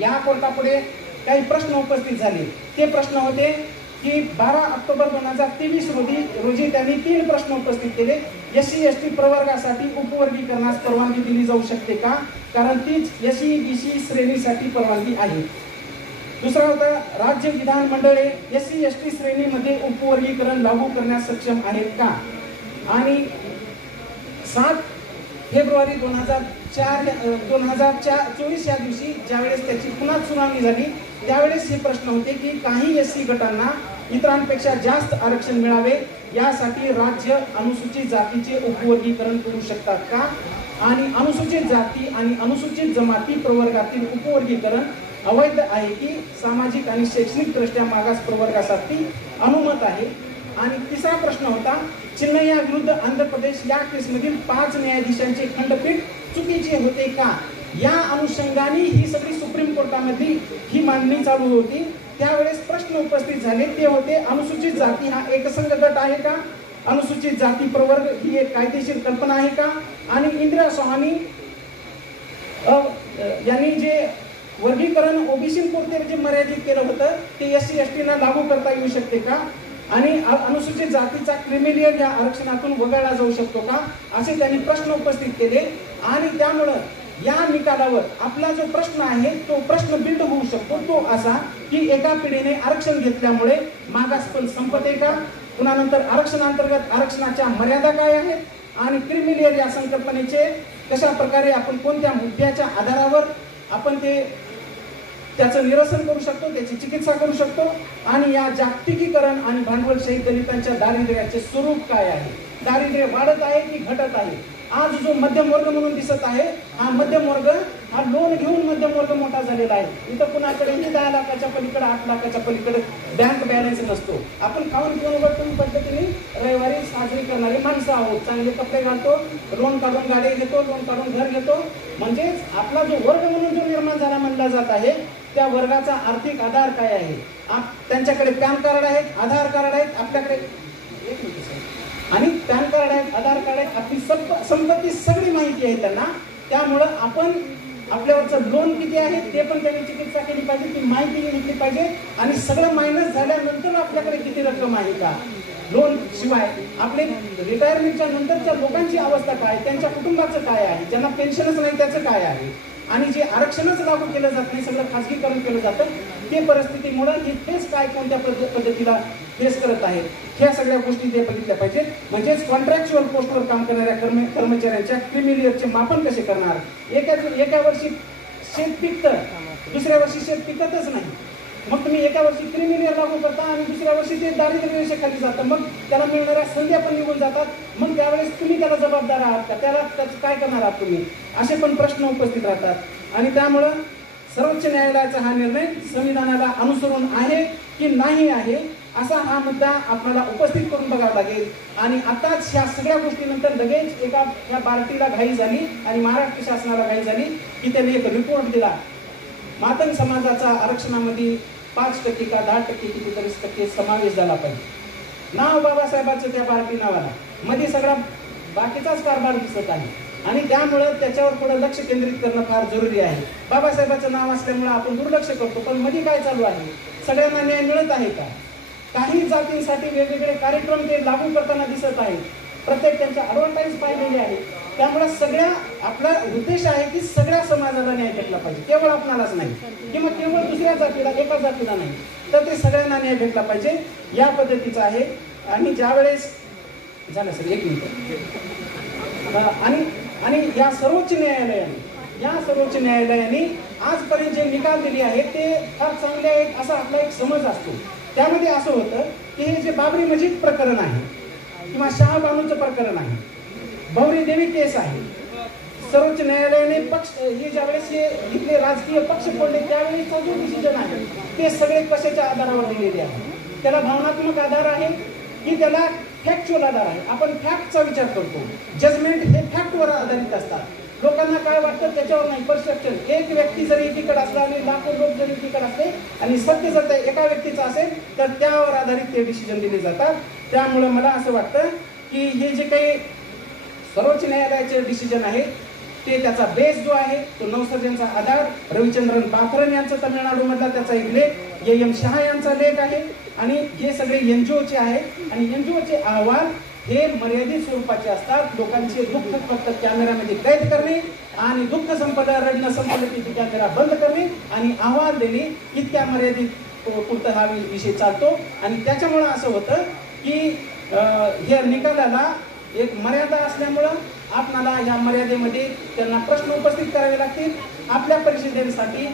या कोर्टापुढे काही प्रश्न उपस्थित झाले. ते प्रश्न होते की 12 ऑक्टोबर 2023 रोजी त्यांनी 3 प्रश्न उपस्थित केले. SC/ST प्रवर्गासाठी उपवर्गीकरणास परवानगी दिली जाऊ शकते का, कारण तीच SC/BC श्रेणीसाठी परवानगी आहे. दुसरा होता राज्य विधान मंडळे SC/ST श्रेणीमध्ये उपवर्गीकरण लागू करण्यास सक्षम आहेत का. आणि 7 फेब्रुवारी 2024 या दिवशी ज्यावेळेस त्याची पुन्हा सुनावणी झाली त्यावेळेस हे प्रश्न होते की काही SC गटांना इतरांपेक्षा जास्त आरक्षण मिळावे यासाठी राज्य अनुसूचित जातीचे उपवर्गीकरण करू शकतात का. आणि अनुसूचित जाती आणि अनुसूचित जमाती प्रवर्गातील उपवर्गीकरण अवैध आहे की सामाजिक आणि शैक्षणिक दृष्ट्या मागास प्रवर्गासाठी अनुमत आहे. आणि तिसरा प्रश्न होता चिन्नैया विरुद्ध आंध्र प्रदेश या केसमधील 5 न्यायाधीशांचे खंडपीठ चुकीचे होते का. या अनुषंगाने ही सगळी सुप्रीम कोर्टामधली ही मांडणी चालू होती. त्यावेळेस प्रश्न उपस्थित झाले ते होते अनुसूचित जाती हा एकसंघ गट आहे का, अनुसूचित जाती प्रवर्ग ही एक कायदेशीर कल्पना आहे का. आणि इंदिरा सोहानी यांनी जे वर्गीकरण ओबीसी पुरते जे मर्यादित केलं होतं ते SC/ST ला लागू करता येऊ शकते का. आणि अनुसूचित जातीचा क्रिमिलियर या आरक्षणातून वगळला जाऊ शकतो का, असे त्यांनी प्रश्न उपस्थित केले. आणि त्यामुळं या निकालावर आपला जो प्रश्न आहे तो प्रश्न बिल्ड होऊ शकतो तो असा की एका पिढीने आरक्षण घेतल्यामुळे मागासपण संपते का, पुन्हा नंतर आरक्षणांतर्गत आरक्षणाच्या मर्यादा काय आहेत आणि क्रिमिलियर या संकल्पनेचे कशा प्रकारे आपण कोणत्या मुद्द्याच्या आधारावर आपण त्याचं निरसन करू शकतो, त्याची चिकित्सा करू शकतो. आणि या जागतिकीकरण आणि भांडवलशाही दलितांच्या दारिद्र्याचे स्वरूप काय आहे, दारिद्र्य वाढत आहे की घटत आहे. आज जो मध्यम वर्ग म्हणून दिसत आहे हा मध्यम वर्ग हा लोन घेऊन मध्यम वर्ग मोठा झालेला आहे. इथं कुणाकडेही 10 लाखाच्या पलीकडे 8 लाखाच्या पलीकडे बँक बॅलन्स नसतो. आपण खाऊन पिऊन वर्तन पद्धतीने रविवारी साजरी करणारे माणसं आहोत. चांगले कपडे घालतो, लोन काढून गाडी घेतो, लोन काढून घर घेतो. म्हणजेच आपला जो वर्ग म्हणून जो निर्माण झाला म्हणला जात आहे त्या वर्गाचा आर्थिक आधार काय आहे. त्यांच्याकडे पॅन कार्ड आहेत, आधार कार्ड आहेत, आपल्याकडे आणि पॅन कार्ड आहेत, आधार कार्ड आहेत, आपली संपत्ती सगळी माहिती आहे त्यांना. त्यामुळं आपण आपल्यावरचं लोन किती आहे ते पण त्यांनी चिकित्सा केली पाहिजे, ती माहिती घेतली पाहिजे. आणि सगळं मायनस झाल्यानंतर आपल्याकडे किती रक्कम आहे का लोन शिवाय, आपले रिटायरमेंटच्या नंतरच्या लोकांची अवस्था काय, त्यांच्या कुटुंबाचं काय आहे, ज्यांना पेन्शनच नाही त्याचं काय आहे. आणि जे आरक्षणच लागू केलं जात नाही, सगळं खाजगीकरण केलं जातं, ते परिस्थितीमुळे हे फेस काय कोणत्या पद्धतीला फेस करत आहे ह्या सगळ्या गोष्टी ते बघितल्या पाहिजे. म्हणजेच कॉन्ट्रॅक्च्युअल पोस्टवर काम करणाऱ्या कर्मचाऱ्यांच्या क्रिमिलियरचे मापन कसे करणार. एका वर्षी शेत पिकतं, दुसऱ्या वर्षी शेत पिकतच नाही. मग तुम्ही एका वर्षी क्रिमिलियर लागू करता आणि दुसऱ्या वर्षी ते दारिद्र्य रेषेखाली जातं, मग त्याला मिळणाऱ्या संध्या पण निघून जातात. मग त्यावेळेस तुम्ही त्याला जबाबदार आहात का, त्याचं काय करणार आहात तुम्ही, असे पण प्रश्न उपस्थित राहतात. आणि त्यामुळं सर्वोच्च न्यायालयाचा हा निर्णय संविधानाला अनुसरून आहे की नाही आहे असा हा मुद्दा आपल्याला उपस्थित करून बघावा लागेल. आणि आताच ह्या सगळ्या गोष्टीनंतर लगेच ह्या बार्टीला घाई झाली आणि महाराष्ट्र शासनाला घाई झाली की त्यांनी एक रिपोर्ट दिला. मातंग समाजाचा आरक्षणामध्ये 5% का 10% कितीतरी टक्के समावेश झाला पाहिजे. नाव बाबासाहेबांचं त्या बार्टी नावाला मध्ये सगळा बाकीचाच कारभार दिसत आहे. आणि त्यामुळं त्याच्यावर थोडं लक्ष केंद्रित करणं फार जरुरी आहे. बाबासाहेबांचं नाव असल्यामुळे आपण दुर्लक्ष करतो, पण मध्ये काय चालू आहे, सगळ्यांना न्याय मिळत आहे का? काही जातींसाठी वेगवेगळे कार्यक्रम ते लागू करताना दिसत आहेत. प्रत्येक त्यांच्या ॲडव्हर्टाईज पाहिलेले आहे. त्यामुळे सगळ्या आपला उद्देश आहे की सगळ्या समाजाला न्याय भेटला पाहिजे, केवळ आपणालाच नाही किंवा केवळ दुसऱ्या जातीला, एका जातीला नाही, तर ते सगळ्यांना न्याय भेटला पाहिजे या पद्धतीचं आहे. आणि ज्यावेळेस झालं सर 1 मिनिट आणि या सर्वोच्च न्यायालयाने आजपर्यंत जे निकाल दिले आहेत ते फार चांगले आहेत असा आपला एक समज असतो. त्यामध्ये असं होतं की हे जे बाबरी मस्जिद प्रकरण आहे किंवा शहाबानूचं प्रकरण आहे, भवरी देवी केस आहे, सर्वोच्च न्यायालयाने हे ज्यावेळेस हे इथले राजकीय पक्ष फोडले त्यावेळेचा जो डिसिजन आहे ते सगळे कशाच्या आधारावर दिलेले आहे? त्याला भावनात्मक आधार आहे की त्याला फॅक्च्युअल आधार आहे? आपण फॅक्टचा विचार करतो, जजमेंट हे फॅक्टवर आधारित असतात. लोकांना काय वाटतं त्याच्यावर नाही, परसेप्शन. एक व्यक्ती जरी एकीकडे असला आणि लाखो लोक जरी एकीकडे असले आणि सत्य जर एका व्यक्तीचं असेल तर त्यावर आधारित ते डिसिजन दिले जातात. त्यामुळे मला असं वाटतं की हे जे काही सर्वोच्च न्यायालयाचे डिसिजन आहे ते त्याचा बेस जो आहे तो नवसर्जनचा आधार रविचंद्रन पाथरन यांचा तामिळनाडूमधला त्याचा एक लेख, AM शहा यांचा लेख आहे आणि हे सगळे NGOचे आहेत. आणि NGOचे अहवाल हे मर्यादित स्वरूपाचे असतात. लोकांचे दुःख फक्त कॅमेऱ्यामध्ये कैद करणे आणि दुःख संपलं, रडणं संपलं की कॅमेरा बंद करणे आणि अहवाल देणे इतक्या मर्यादित पुरता हा विषय चालतो. आणि त्याच्यामुळं असं होतं की या निकालाला एक मर्यादा असल्यामुळं आपणाला या मर्यादेमध्ये त्यांना प्रश्न उपस्थित करावे लागतील. आपल्या परिषदेसाठी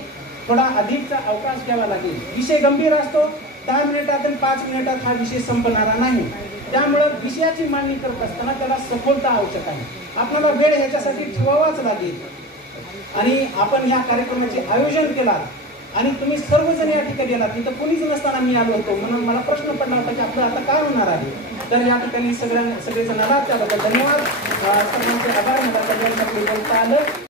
थोडा अधिकचा अवकाश घ्यावा लागेल. विषय गंभीर असतो, 10 मिनिटात आणि 5 मिनिटात हा विषय संपणारा नाही. त्यामुळं विषयाची मांडणी करत असताना त्याला सखोलता आवश्यक आहे. आपल्याला वेळ ह्याच्यासाठी ठेवावाच लागेल. आणि आपण ह्या कार्यक्रमाचे आयोजन केला आणि तुम्ही सर्वजण या ठिकाणी गेलात, तिथं कोणीच नसताना मी आलो होतो, म्हणून मला प्रश्न पडला होता की आपलं आता काय होणार आहे. तर या ठिकाणी सगळेजण आलात त्याबद्दल धन्यवाद. सर्वांचे आभार. मला सगळ्यांसाठी बोलता आलं.